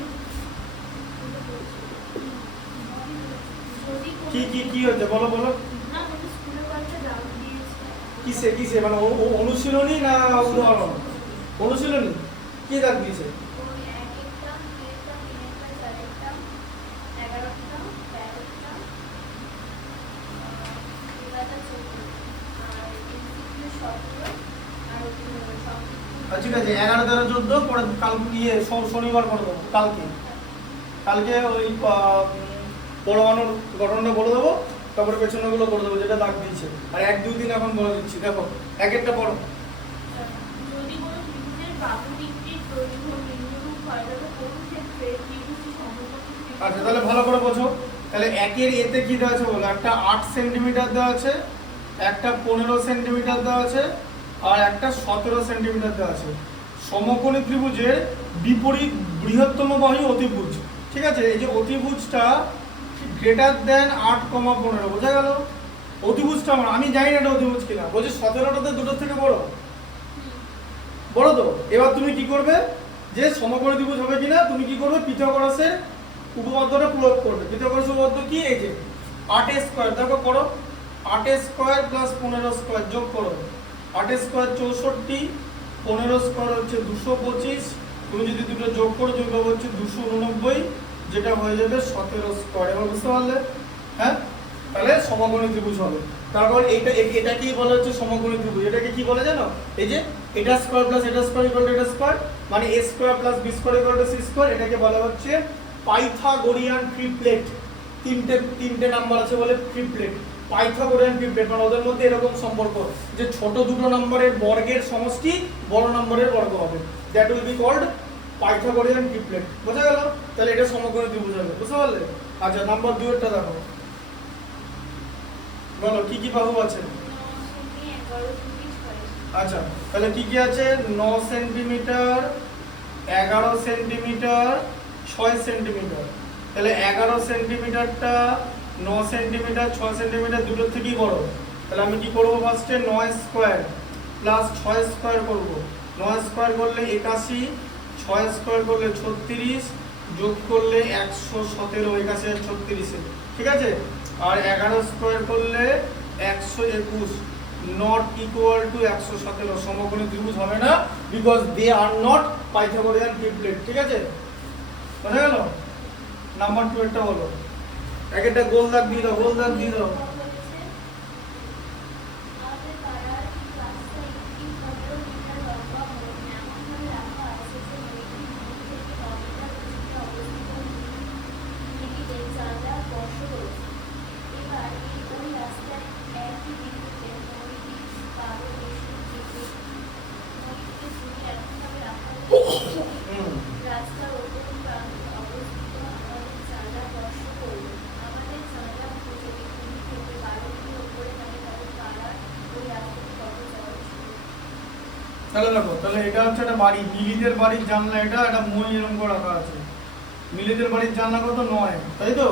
কি হচ্ছে বলো বলো। না তুমি স্কুলে কয়েকটা ডাউট দিয়েছে। কিসে মানে অনুশীলনী না উদাহরণ? অনুশীলনী। কি দাগ দিয়েছে? ওই এক একটা, দুই একটা, তিন একটা, চার একটা, 11টা, 12টা, 13টা, 14টা, আর এমসিকিউ 17 আর সংক্ষিপ্ত। ঠিক আছে, 11, 13, 14 পরে কাল শনিবার করে দেবো। কালকে ওই পরমাণুর গঠনটা বলে দেবো, তারপরে পেছনেগুলো করে দেবো যেটা দাগ দিয়েছে। আর 1-2 দিন এখন বলে দিচ্ছি, দেখো এক একটা পড়ো। যদি কোনো ত্রিভুজের বাহু দিকটির দৈর্ঘ্য নিম্নরূপ হয় তবে কোন ক্ষেত্রে ত্রিভুজটি সমকোণী ত্রিভুজ? আচ্ছা তাহলে ভালো করে বোঝো। তাহলে একের এতে কি দেওয়া আছে বলো? একটা 8 সেন্টিমিটার দেওয়া আছে, একটা 15 সেন্টিমিটার দেওয়া আছে, আর একটা 17 সেন্টিমিটার দেওয়া আছে। সমকোণী ত্রিভুজের বিপরীত বৃহত্তম বাহু অতিভুজ। ঠিক আছে, এই যে অতিভুজটা গ্রেটার দেন 8,15, বোঝা গেল? অতিভুজটা আমি জানি না এটা অতিভুজ কিনা, বলছি 17টাতে দুটোর থেকে বড় বড় তো। এবার তুমি কি করবে, যে সমকোণী ত্রিভুজ হবে কিনা তুমি কি করবে, পিথাগোরাসের উপপাদ্যটা প্রয়োগ করবে। পিথাগোরাসের উপপাদ্য কি? এই যে 8 স্কয়ার, দেখো করো, 8 স্কয়ার প্লাস 15 স্কয়ার যোগ করো। 8 স্কয়ার 64, 15 স্কয়ার হচ্ছে 225, তুমি যদি দুটো যোগ করো যোগ হবে হচ্ছে 289, যেটা হয়ে যাবে 17 স্কয়ার। এবার বুঝতে পারলে? হ্যাঁ, তাহলে সমকোণী ত্রিভুজ হবে। তারপর এটাকেই বলা হচ্ছে সমকোণী ত্রিভুজ। এটাকে কি বলে জানো? এই যে এটা স্কয়ার প্লাস এটা স্কয়ার ইকুয়াল টু এটা স্কয়ার, মানে a square plus b square equal two c square. এটাকে বলা হচ্ছে পাইথাগোরিয়ান ট্রিপলেট। তিনটে নাম্বার আছে বলে ট্রিপলেট। পাইথাগোরিয়ান ট্রিপলেট মানে ওদের মধ্যে এরকম সম্পর্ক যে ছোট দুটো নম্বরের বর্গের সমষ্টি বড় নম্বরের বর্গ হবে। That will be called Pythagorean triplet. বোঝা গেল? তাহলে এটা সমকোণী ত্রিভুজ হবে। বুঝতে পারলে? আচ্ছা নাম্বার 2 এরটা দেখো, বলো কি কি বাহু আছে? 9 সেমি 11 সেমি 6। আচ্ছা তাহলে কি কি আছে? 9 সেন্টিমিটার, 11 সেন্টিমিটার, 6 সেন্টিমিটার। তাহলে 11 সেন্টিমিটারটা 9 সেন্টিমিটার 6 সেন্টিমিটার দুটোর থেকেই বড়। তাহলে আমি কি করব, ফার্স্টে 9 স্কয়ার প্লাস 6 স্কয়ার করব। 9 স্কয়ার করলে 81, 6 স্কয়ার করলে 36, যোগ করলে 117, 81 আর 36, ঠিক আছে? আর 11 স্কয়ার করলে 121, নট ইকুয়াল টু 117। সমকোণী ত্রিভুজ হবে না, because they are not Pythagorean triplet. ঠিক আছে, বোঝা গেল? নাম্বার 2 এরটা হলো, এক একটা গোল দাগ দিয়ে দাও, গোল দাগ দিয়ে দাও। আমাদের পাড়ার রাস্তা একটি 15 মিটার লম্বা মোড় এমনভাবে রাখা আছে যে মোড়টি মোড় থেকে 9 মিটার উঁচুতে অবস্থিত মিলিতে জানলা স্পর্শ করেছে। এবার ওই রাস্তায় একই বিন্দুতে মোড়টি কারো বেশি দিকে মোড়টিকে ঘুরিয়ে এমনভাবে রাখা হয়েছে রাস্তার ওপর প্রান্তে অবস্থিত আমাদের জানলা স্পর্শ করল। আমাদের জানলা যদি ভূমি থেকে 12 মিটার উপরে থাকে তবে পাড়ার ওই রাস্তাটি কত চওড়া ছিল? তাহলে দেখো, তাহলে এটা হচ্ছে একটা বাড়ি, মিলিদের বাড়ির জানলা, এটা একটা মই এরকম করে রাখা আছে। মিলিদের বাড়ির জানলা কত? 9, তাই তো?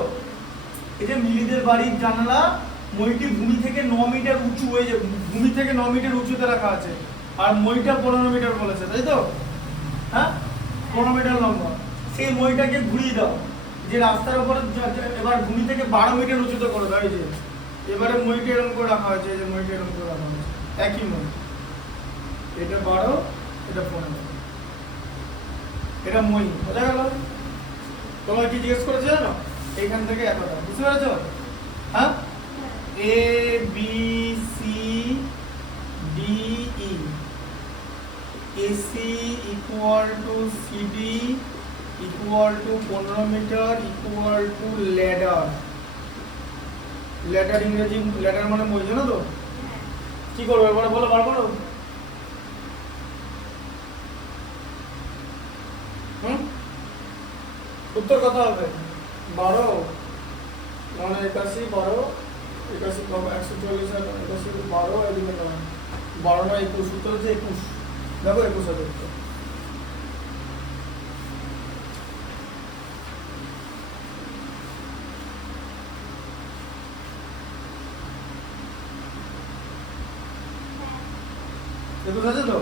এই যে মিলিদের বাড়ির জানলা, মইটি ভূমি থেকে 9 মিটার উঁচু, হয়ে যে ভূমি থেকে 9 মিটার উঁচুতে রাখা আছে, আর মইটা 15 মিটার বলেছে, তাই তো? হ্যাঁ, 15 মিটার লম্বা। সেই মইটাকে ঘুরিয়ে দাও, যে রাস্তার উপরে এবার ভূমি থেকে 12 মিটার উঁচুতে করে দাও। এই যে এবারে মইটা এরকম করে রাখা হয়েছে, এই যে মইটা এরকম করে রাখা হয়েছে, একই মই। এটা 12, এটা 15, এটা মই। বোঝা গেল? তোমার কি জিজ্ঞেস করেছে জানো? এইখান থেকে এতটা, বুঝতে পেরেছো? হ্যাঁ, A B C D E, AC equal to CD equal to 15 metre equal to ladder. Ladder ইংরেজি ল্যাডার মানে মই, জানো তো? কি করবো এবারে বলো, বার করো। উত্তর কত হবে? 12 মানে 81, 12, 81 140 আর 81 12, এদিকে 9, 12 না 21, উত্তর হচ্ছে 21। দেখো 21 হবে উত্তর। একুশ আছে তো?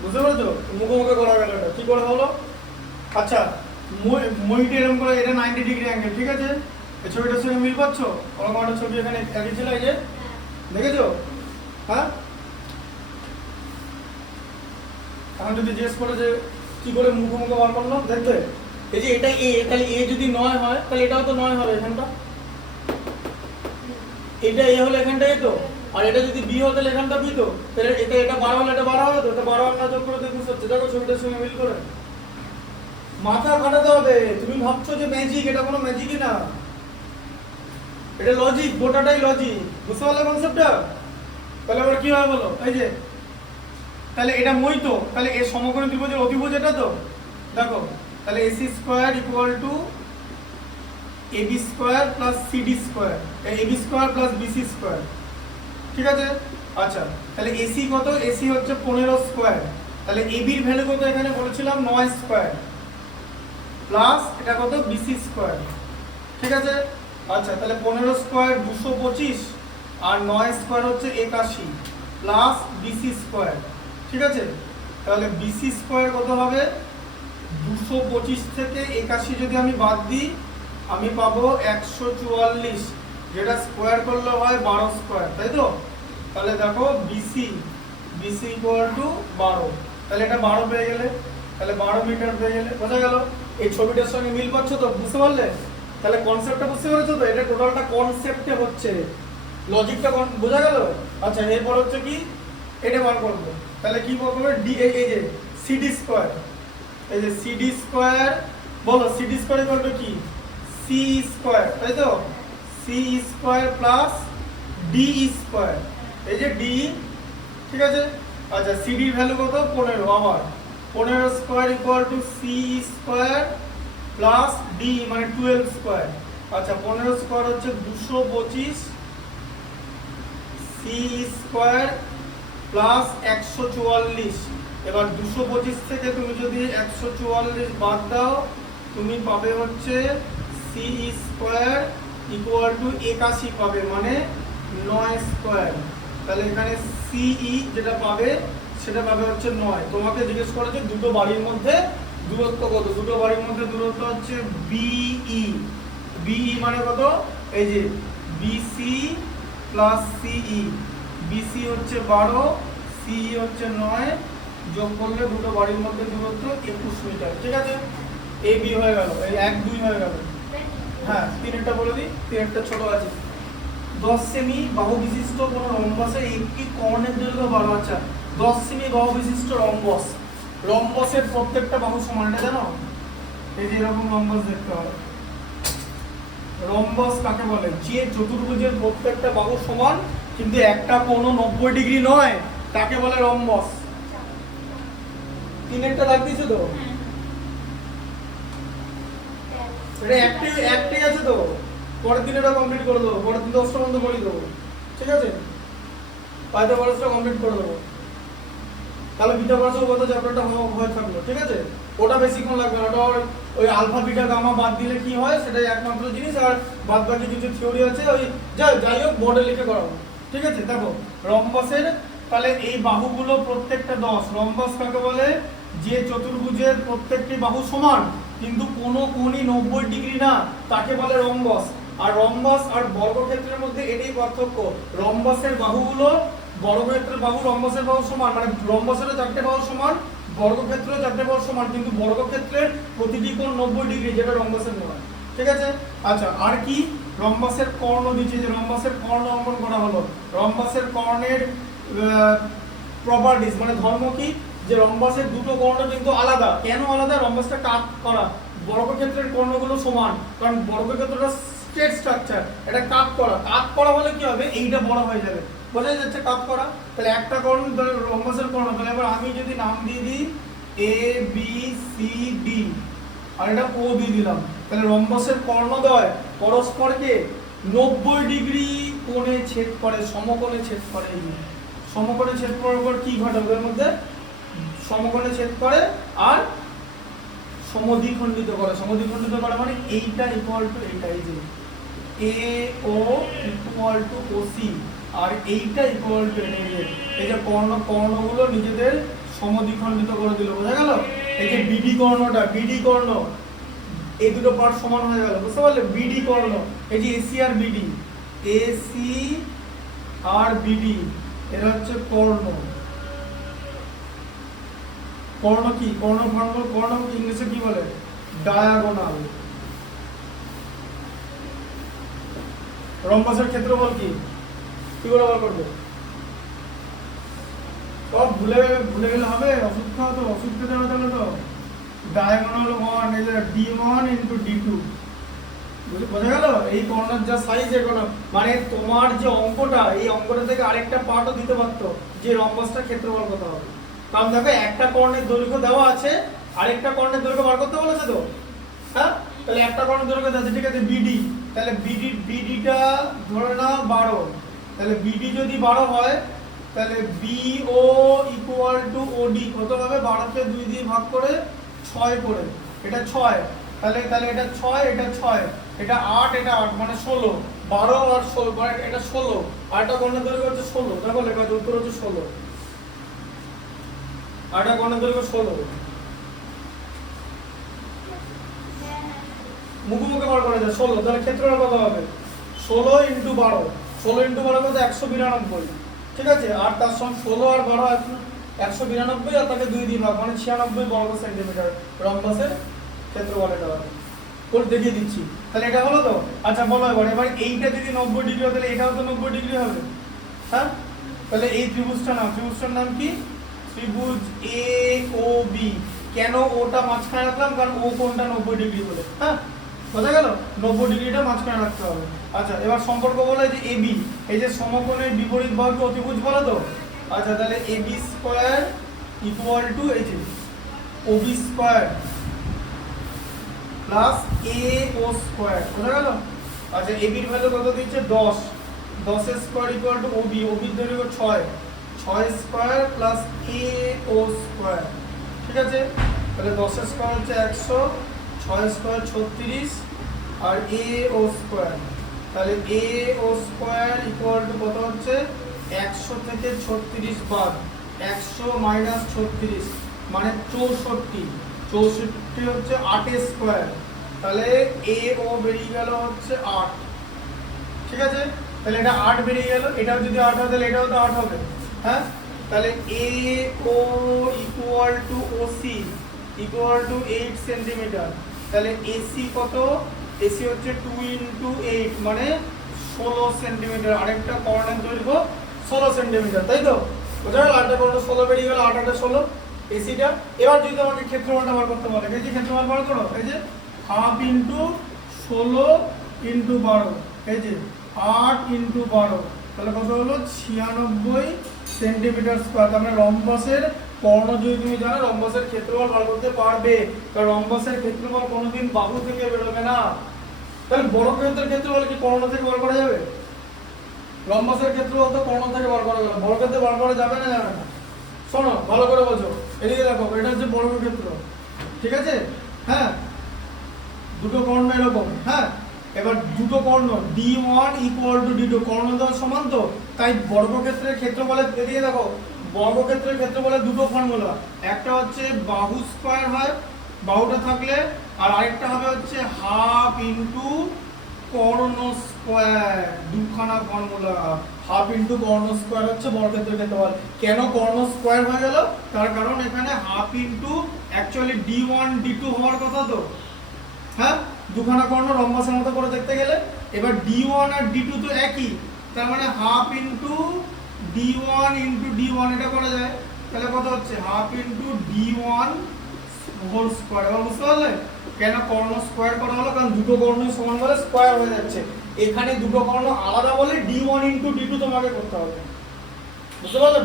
বুঝতে পেরেছো? মুখোমুখি করা গেল, এটা কি করে হলো? আচ্ছা মইটি এরকম করে, এটা 90 ডিগ্রি অ্যাঙ্গেল, ঠিক আছে? এই ছবিটার সঙ্গে মিল পাচ্ছ? ওরকম একটা ছবি এখানে একই ছিল, এই যে দেখেছো? হ্যাঁ, এখন যদি জিজ্ঞেস করে যে কি করে মুখোমুখি বার করলো, দেখবে এই যে এটা এ, তাহলে এ যদি 9 হয় তাহলে এটাও তো 9 হবে এখানটা, এটা এ হলে এখানটা এ তো, আর এটা যদি বি হতো তাহলে এখানটা বি তো, তাহলে এটা 12 হলে এটা 12 হবে তো, এটা 12 না যোগ করে দেখুন হচ্ছে, দেখো ছবিটার সঙ্গে মিল করে। মাথা খাটাতে হবে, তুমি ভাবছো যে ম্যাজিক, এটা কোনো ম্যাজিকই না, এটা লজিক, গোটাটাই লজিক, বুঝতে পারলে কনসেপ্টটা? তাহলে আবার কি হয় বলো, এই যে তাহলে এটা মই তো, তাহলে এর সমকোণী ত্রিভুজের অতিভুজ এটা তো, দেখো তাহলে AC square equal two AB square plus CD square, AB square plus BC square, ঠিক আছে? আচ্ছা, তাহলে AC কত? AC হচ্ছে 15 স্কয়ার, তাহলে AB এর ভ্যালু কত এখানে বলেছিলাম 9 স্কয়ার, প্লাস এটা কত BC স্কয়ার, ঠিক আছে? আচ্ছা, তাহলে 15 স্কয়ার 225 আর 9 স্কয়ার হচ্ছে 81 প্লাস BC স্কয়ার, ঠিক আছে? তাহলে BC স্কয়ার কত হবে? 225 থেকে 81 যদি আমি বাদ দিই আমি পাবো 144, যেটা স্কয়ার করলে হয় 12 স্কয়ার, তাই তো? তাহলে দেখো BC ইকুয়াল টু 12, তাহলে এটা 12 পেয়ে গেলে, তাহলে 12 মিটার পেয়ে গেলে, বোঝা গেল? এই ছবিটার সঙ্গে মিল পাচ্ছ তো, বুঝতে পারলে? তাহলে কনসেপ্টটা বুঝতে পেরেছো তো? এটা টোটালটা কনসেপ্টে হচ্ছে, লজিকটা বোঝা গেল? আচ্ছা, এরপর হচ্ছে কি, এটা বার করব, তাহলে কি করব? ডি, এই যে CD স্কয়ার, এই যে CD স্কয়ার, বলো CD স্কয়ার ইকুয়াল টু কি? C স্কয়ার, তাই তো? C square plus D square, এই যে D, ঠিক আছে? আচ্ছা, CD এর ভ্যালু কত? 15, আবার 15 square equal two C square plus D মানে 12 স্কয়ার, আচ্ছা 15 স্কয়ার হচ্ছে 225 C স্কয়ার প্লাস 144, এবার 225 থেকে তুমি যদি 144 বাদ দাও তুমি পাবে হচ্ছে C স্কয়ার ইকুয়াল টু 81 পাবে, মানে 9 স্কয়ার, তাহলে এখানে CE যেটা পাবে সেটা পাবে হচ্ছে 9। তোমাকে জিজ্ঞেস করেছে দুটো বাড়ির মধ্যে দূরত্ব কত, দুটো বাড়ির মধ্যে দূরত্ব হচ্ছে BE মানে কত? এই যে BC প্লাস CE, BC হচ্ছে 12, CE হচ্ছে 9, যোগ করলে দুটো বাড়ির মধ্যে দূরত্ব 21 মিটার, ঠিক আছে? AB হয়ে গেল, এই 1 2 হয়ে গেল। হ্যাঁ, তিনটা বলে দিই, তিনটা ছোট আছে। 10 সেমি বাহু বিশিষ্ট কোন রম্বসের একটি কর্ণের দৈর্ঘ্য 12, আচ্ছা 10 সেমি বাহু বিশিষ্ট রম্বস, রম্বসের প্রত্যেকটা বাহু সমান, এটা জানো? এই যে এরকম রম্বস দেখতে হবে। রম্বস কাকে বলে? যে চতুর্ভুজের প্রত্যেকটা বাহু সমান কিন্তু একটা কোণ 90 ডিগ্রি নয়, তাকে বলে রম্বস। তিনটা দাগ দিয়েছো তো? এটা একটাই আছে তো, পরের দিন এটা কমপ্লিট করে দেবো, পরের দিন 10টা পর্যন্ত বলে দেবো, ঠিক আছে? পাইতে পারসটা কমপ্লিট করে দেবো, তাহলে বিটা পারসও কত চ্যাপ্টারটা হয়ে থাকলো, ঠিক আছে? ওটা বেশিক্ষণ লাগবে না, ওটা ওই আলফা বিটা গামা বাদ দিলে কি হয় সেটাই একমাত্র জিনিস, আর বাদ বাকি কিছু থিওরি আছে ওই যাই হোক বোর্ডে লিখে করাবো, ঠিক আছে? দেখো রম্বসের তাহলে এই বাহুগুলো প্রত্যেকটা 10, রম্বস কাকে বলে? যে চতুর্ভুজের প্রত্যেকটি বাহু সমান কিন্তু কোনো কোণই 90 ডিগ্রি না, তাকে বলে রম্বস। আর রম্বস আর বর্গক্ষেত্রের মধ্যে এটাই পার্থক্য, রম্বসের বাহুগুলো বর্গক্ষেত্রের বাহু রম্বসের বাহু সমান, মানে রম্বসেরও 4টে বাহু সমান, বর্গক্ষেত্রেও 4টে বাহু সমান, কিন্তু বর্গক্ষেত্রের প্রতিটি কোণ 90 ডিগ্রি, যেটা রম্বসের নয়, ঠিক আছে? আচ্ছা, আর কি? রম্বসের কর্ণ দিচ্ছে, যে রম্বসের কর্ণ অঙ্কন করা হলো, রম্বসের কর্ণের প্রপার্টিজ মানে ধর্ম কি? যে রম্বসের দুটো কর্ণ কিন্তু আলাদা, কেন আলাদা? রম্বসটা কাট করা, বর্গক্ষেত্রের কর্ণগুলো সমান, কারণ বর্গক্ষেত্রটা স্ট্রেট স্ট্রাকচার, এটা কাট করা হলে কি হবে? এইটা বড় হয়ে যাবে, বোঝা যাচ্ছে? কাট করা, তাহলে একটা কর্ণ রম্বসের কর্ণ, তাহলে এবার আমি যদি নাম দিয়ে দিই ABCD আর এটা O দিয়ে দিলাম, তাহলে রম্বসের কর্ণদ্বয় পরস্পরকে 90 ডিগ্রি কোণে ছেদ করে, সমকোণে ছেদ করে। এই সমকোণে ছেদ করার পর কি ঘটে ওদের মধ্যে? সমকোণে ছেদ করে আর সমদ্বিখণ্ডিত করে, সমদ্বিখণ্ডিত করে মানে এইটা ইকুয়াল টু এইটা, এই যে AO ইকুয়াল টু OC আর এইটা ইকুয়াল টু এই যে কর্ণগুলো নিজেদের সমদ্বিখণ্ডিত করে দিল, বোঝা গেল? এই যে BD কর্ণটা, BD কর্ণ এই দুটো পার্ট সমান হয়ে গেল, বুঝতে পারলে? বিডি কর্ণ, এই যে এসি আর বিডি, এসি আর বিডি এরা হচ্ছে কর্ণ। কর্ণ কি? কর্ণ ফর্মুলা, কর্ণ ইংলিশে কি বলে? ডায়াগোনাল। রম্বাসের ক্ষেত্রফল কি? কি করে বার করবো? সব ভুলে গেলে হবে? ওষুধ খাওয়া তো, ওষুধ খেতে হবে তাহলে তো। ডায়াগোনাল 1 এই যে d1 ইনটু d2, বোঝা গেল? এই কর্ণের যা সাইজ এগুলো, মানে তোমার যে অঙ্কটা, এই অঙ্কটা থেকে আরেকটা পার্টও দিতে পারতো যে রম্বাসটার ক্ষেত্রফল কত হবে। কারণ দেখো একটা কর্ণের দৈর্ঘ্য দেওয়া আছে, আরেকটা কর্ণের দৈর্ঘ্য বার করতে বলেছে তো, হ্যাঁ? তাহলে একটা কর্ণের দৈর্ঘ্য আছে, ঠিক আছে, বিডি। তাহলে বিডিটা ধরে নাও 12, তাহলে বিডি যদি 12 হয় তাহলে বিও ইকুয়াল টু ওডি কত হবে? 12 কে 2 দিয়ে ভাগ করে 6 করে, এটা 6, তাহলে এটা 6, এটা 6, এটা 8, এটা 8, মানে 16, 12 আর 16, মানে এটা 16, আর একটা কর্ণের দৈর্ঘ্য হচ্ছে 16, দেখো লেখা আছে, উত্তর হচ্ছে 16, আর একটা কর্ণের দৈর্ঘ্য 16। মুখোমুখি বার করা যায় 16, তাহলে ক্ষেত্রফল কত হবে? 16 ইন্টু 12, 16 ইন্টু 12 কত? 192, ঠিক আছে, আর তার সঙ্গে 16 আর 12 192, আর তাকে 2 দিয়ে ভাগ, মানে 96 বর্গ সেন্টিমিটার রম্বাসের ক্ষেত্রফল এটা হবে। করে দেখিয়ে দিচ্ছি, তাহলে এটা হলো তো। আচ্ছা বলো এবার এইটা যদি 90 ডিগ্রি হয় তাহলে এটাও তো 90 ডিগ্রি হবে, হ্যাঁ? তাহলে এই ত্রিভুজটার নাম কি? ত্রিভুজ এ ও বি। কেন ওটা মাঝখানে রাখলাম? কারণ ও কোণটা 90 ডিগ্রি বলে, হ্যাঁ, বোঝা গেল? 90 ডিগ্রিটা মাঝখানে রাখতে হবে। আচ্ছা এবার সম্পর্ক বলে যে এবি, এই যে সমকোণের বিপরীত বাহুকে অতিভুজ বলে তো। আচ্ছা তাহলে এবি স্কয়ার ইকুয়াল টু এই যে ওবি স্কয়ার প্লাস এ ও স্কয়ার, বোঝা গেল? আচ্ছা এবির ভ্যালু কত দিচ্ছে? 10, 10 এর স্কয়ার ইকুয়াল টু ওবি, ওবির দৈর্ঘ্য 6, 6 স্কয়ার প্লাস এ ও স্কয়ার, ঠিক আছে? তাহলে 10 এর স্কয়ার হচ্ছে 100, 6 স্কয়ার 36, আর এ ও স্কয়ার, তাহলে A O square equal two কত হচ্ছে? 100 থেকে 36 বাদ, 100 মাইনাস 36 মানে 64, 64 হচ্ছে 8 স্কয়ার, তাহলে এ ও বেরিয়ে গেল হচ্ছে 8, ঠিক আছে? তাহলে এটা 8 বেরিয়ে গেল, এটাও যদি 8 হয় তাহলে এটাও তো 8 হবে, হ্যাঁ? তাহলে A O equal to OC equal to 8 centimetre, তাহলে এসি কত? এসি হচ্ছে 2 ইন্টু 8 মানে 16 সেন্টিমিটার, আরেকটা কর্ণের দৈর্ঘ্য 16 সেন্টিমিটার, তাই তো? বোঝা গেল? আরেকটা কর্ণ 16 বেরিয়ে গেল, 8 8 16 এসিটা। এবার যদি তোমাকে ক্ষেত্রফলটা বার করতে বলে, এই যে ক্ষেত্রফল বার করো, এই যে হাফ ইন্টু 16 ইন্টু 12, এই যে 8 ইন্টু 12, তাহলে কত হলো? 96 সেন্টিমিটার স্কয়ার। তার মানে রম্বাসের কর্ণ যদি তুমি জানো, রম্বাসের ক্ষেত্রফল বার করতে পারবে, কারণ রম্বাসের ক্ষেত্রফল কোনোদিন বাহু থেকে বেরোবে না। তাহলে বর্গক্ষেত্রের ক্ষেত্রফল কি কর্ণ থেকে বার করা যাবে? রম্বাসের ক্ষেত্রফল তো কর্ণ থেকে বার করা যাবে, বর্গক্ষেত্রে বার করা যাবে না, যাবে না? শোনো ভালো করে বলছো, এদিকে দেখো, এটা হচ্ছে বর্গক্ষেত্র, ঠিক আছে, হ্যাঁ, দুটো কর্ণ এরকম, হ্যাঁ। এবার দুটো কর্ণ D1 ইকুয়াল টু D2, কর্ণ দ্বয় সমান তো, তাই বর্গক্ষেত্রের ক্ষেত্রফলের এদিকে দেখো, বর্গক্ষেত্রের ক্ষেত্রফলের দুটো ফর্মুলা, একটা হচ্ছে বাহু স্কয়ার হয়, বাহুটা থাকলে, আর আরেকটা হবে হচ্ছে হাফ ইনটু কর্ণ স্কয়ার, দুখানা ফর্মুলা। হাফ ইনটু কর্ণ স্কয়ার হচ্ছে বর্গক্ষেত্রের ক্ষেত্রফল। কেন কর্ণ স্কয়ার হয়ে গেল? তার কারণ এখানে half into actually D1 D2 হওয়ার কথা তো, হ্যাঁ, দুখানা কর্ণ রম্বাসের মতো করে দেখতে গেলে। এবার D1 আর D2 তো একই, তার মানে half into D1 into D1 এটা করা যায়, তাহলে কত হচ্ছে? Half into D1 whole square. এবার বুঝতে পারলে কেন কর্ণ স্কয়ার করা হলো? কারণ দুটো কর্ণ সমান বলে স্কয়ার হয়ে যাচ্ছে। এখানে দুটো কর্ণ আলাদা বলে D1 ইনটু D2 তোমাকে করতে হবে, বুঝতে পারলে?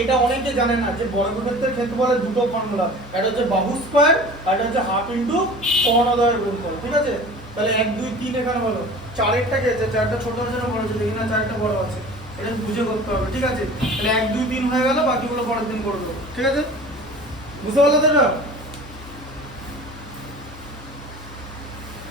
এটা অনেকে জানে না যে বর্গক্ষেত্রের ক্ষেত্রফলের দুটো ফর্মুলা, একটা হচ্ছে বাহু স্কয়ার আর একটা হচ্ছে হাফ ইনটু কর্ণদ্বয়ের গুণফল, ঠিক আছে? তাহলে 1 2 3 এখানে বলো, 4 কে আছে, 4টা ছোট আছে না বড় আছে? দেখি না, 4টা বড় আছে, এটা বুঝে করতে হবে, ঠিক আছে? তাহলে 1 2 3 হয়ে গেল, বাকিগুলো পরের দিন করবো, ঠিক আছে? বুঝতে পারলে তো?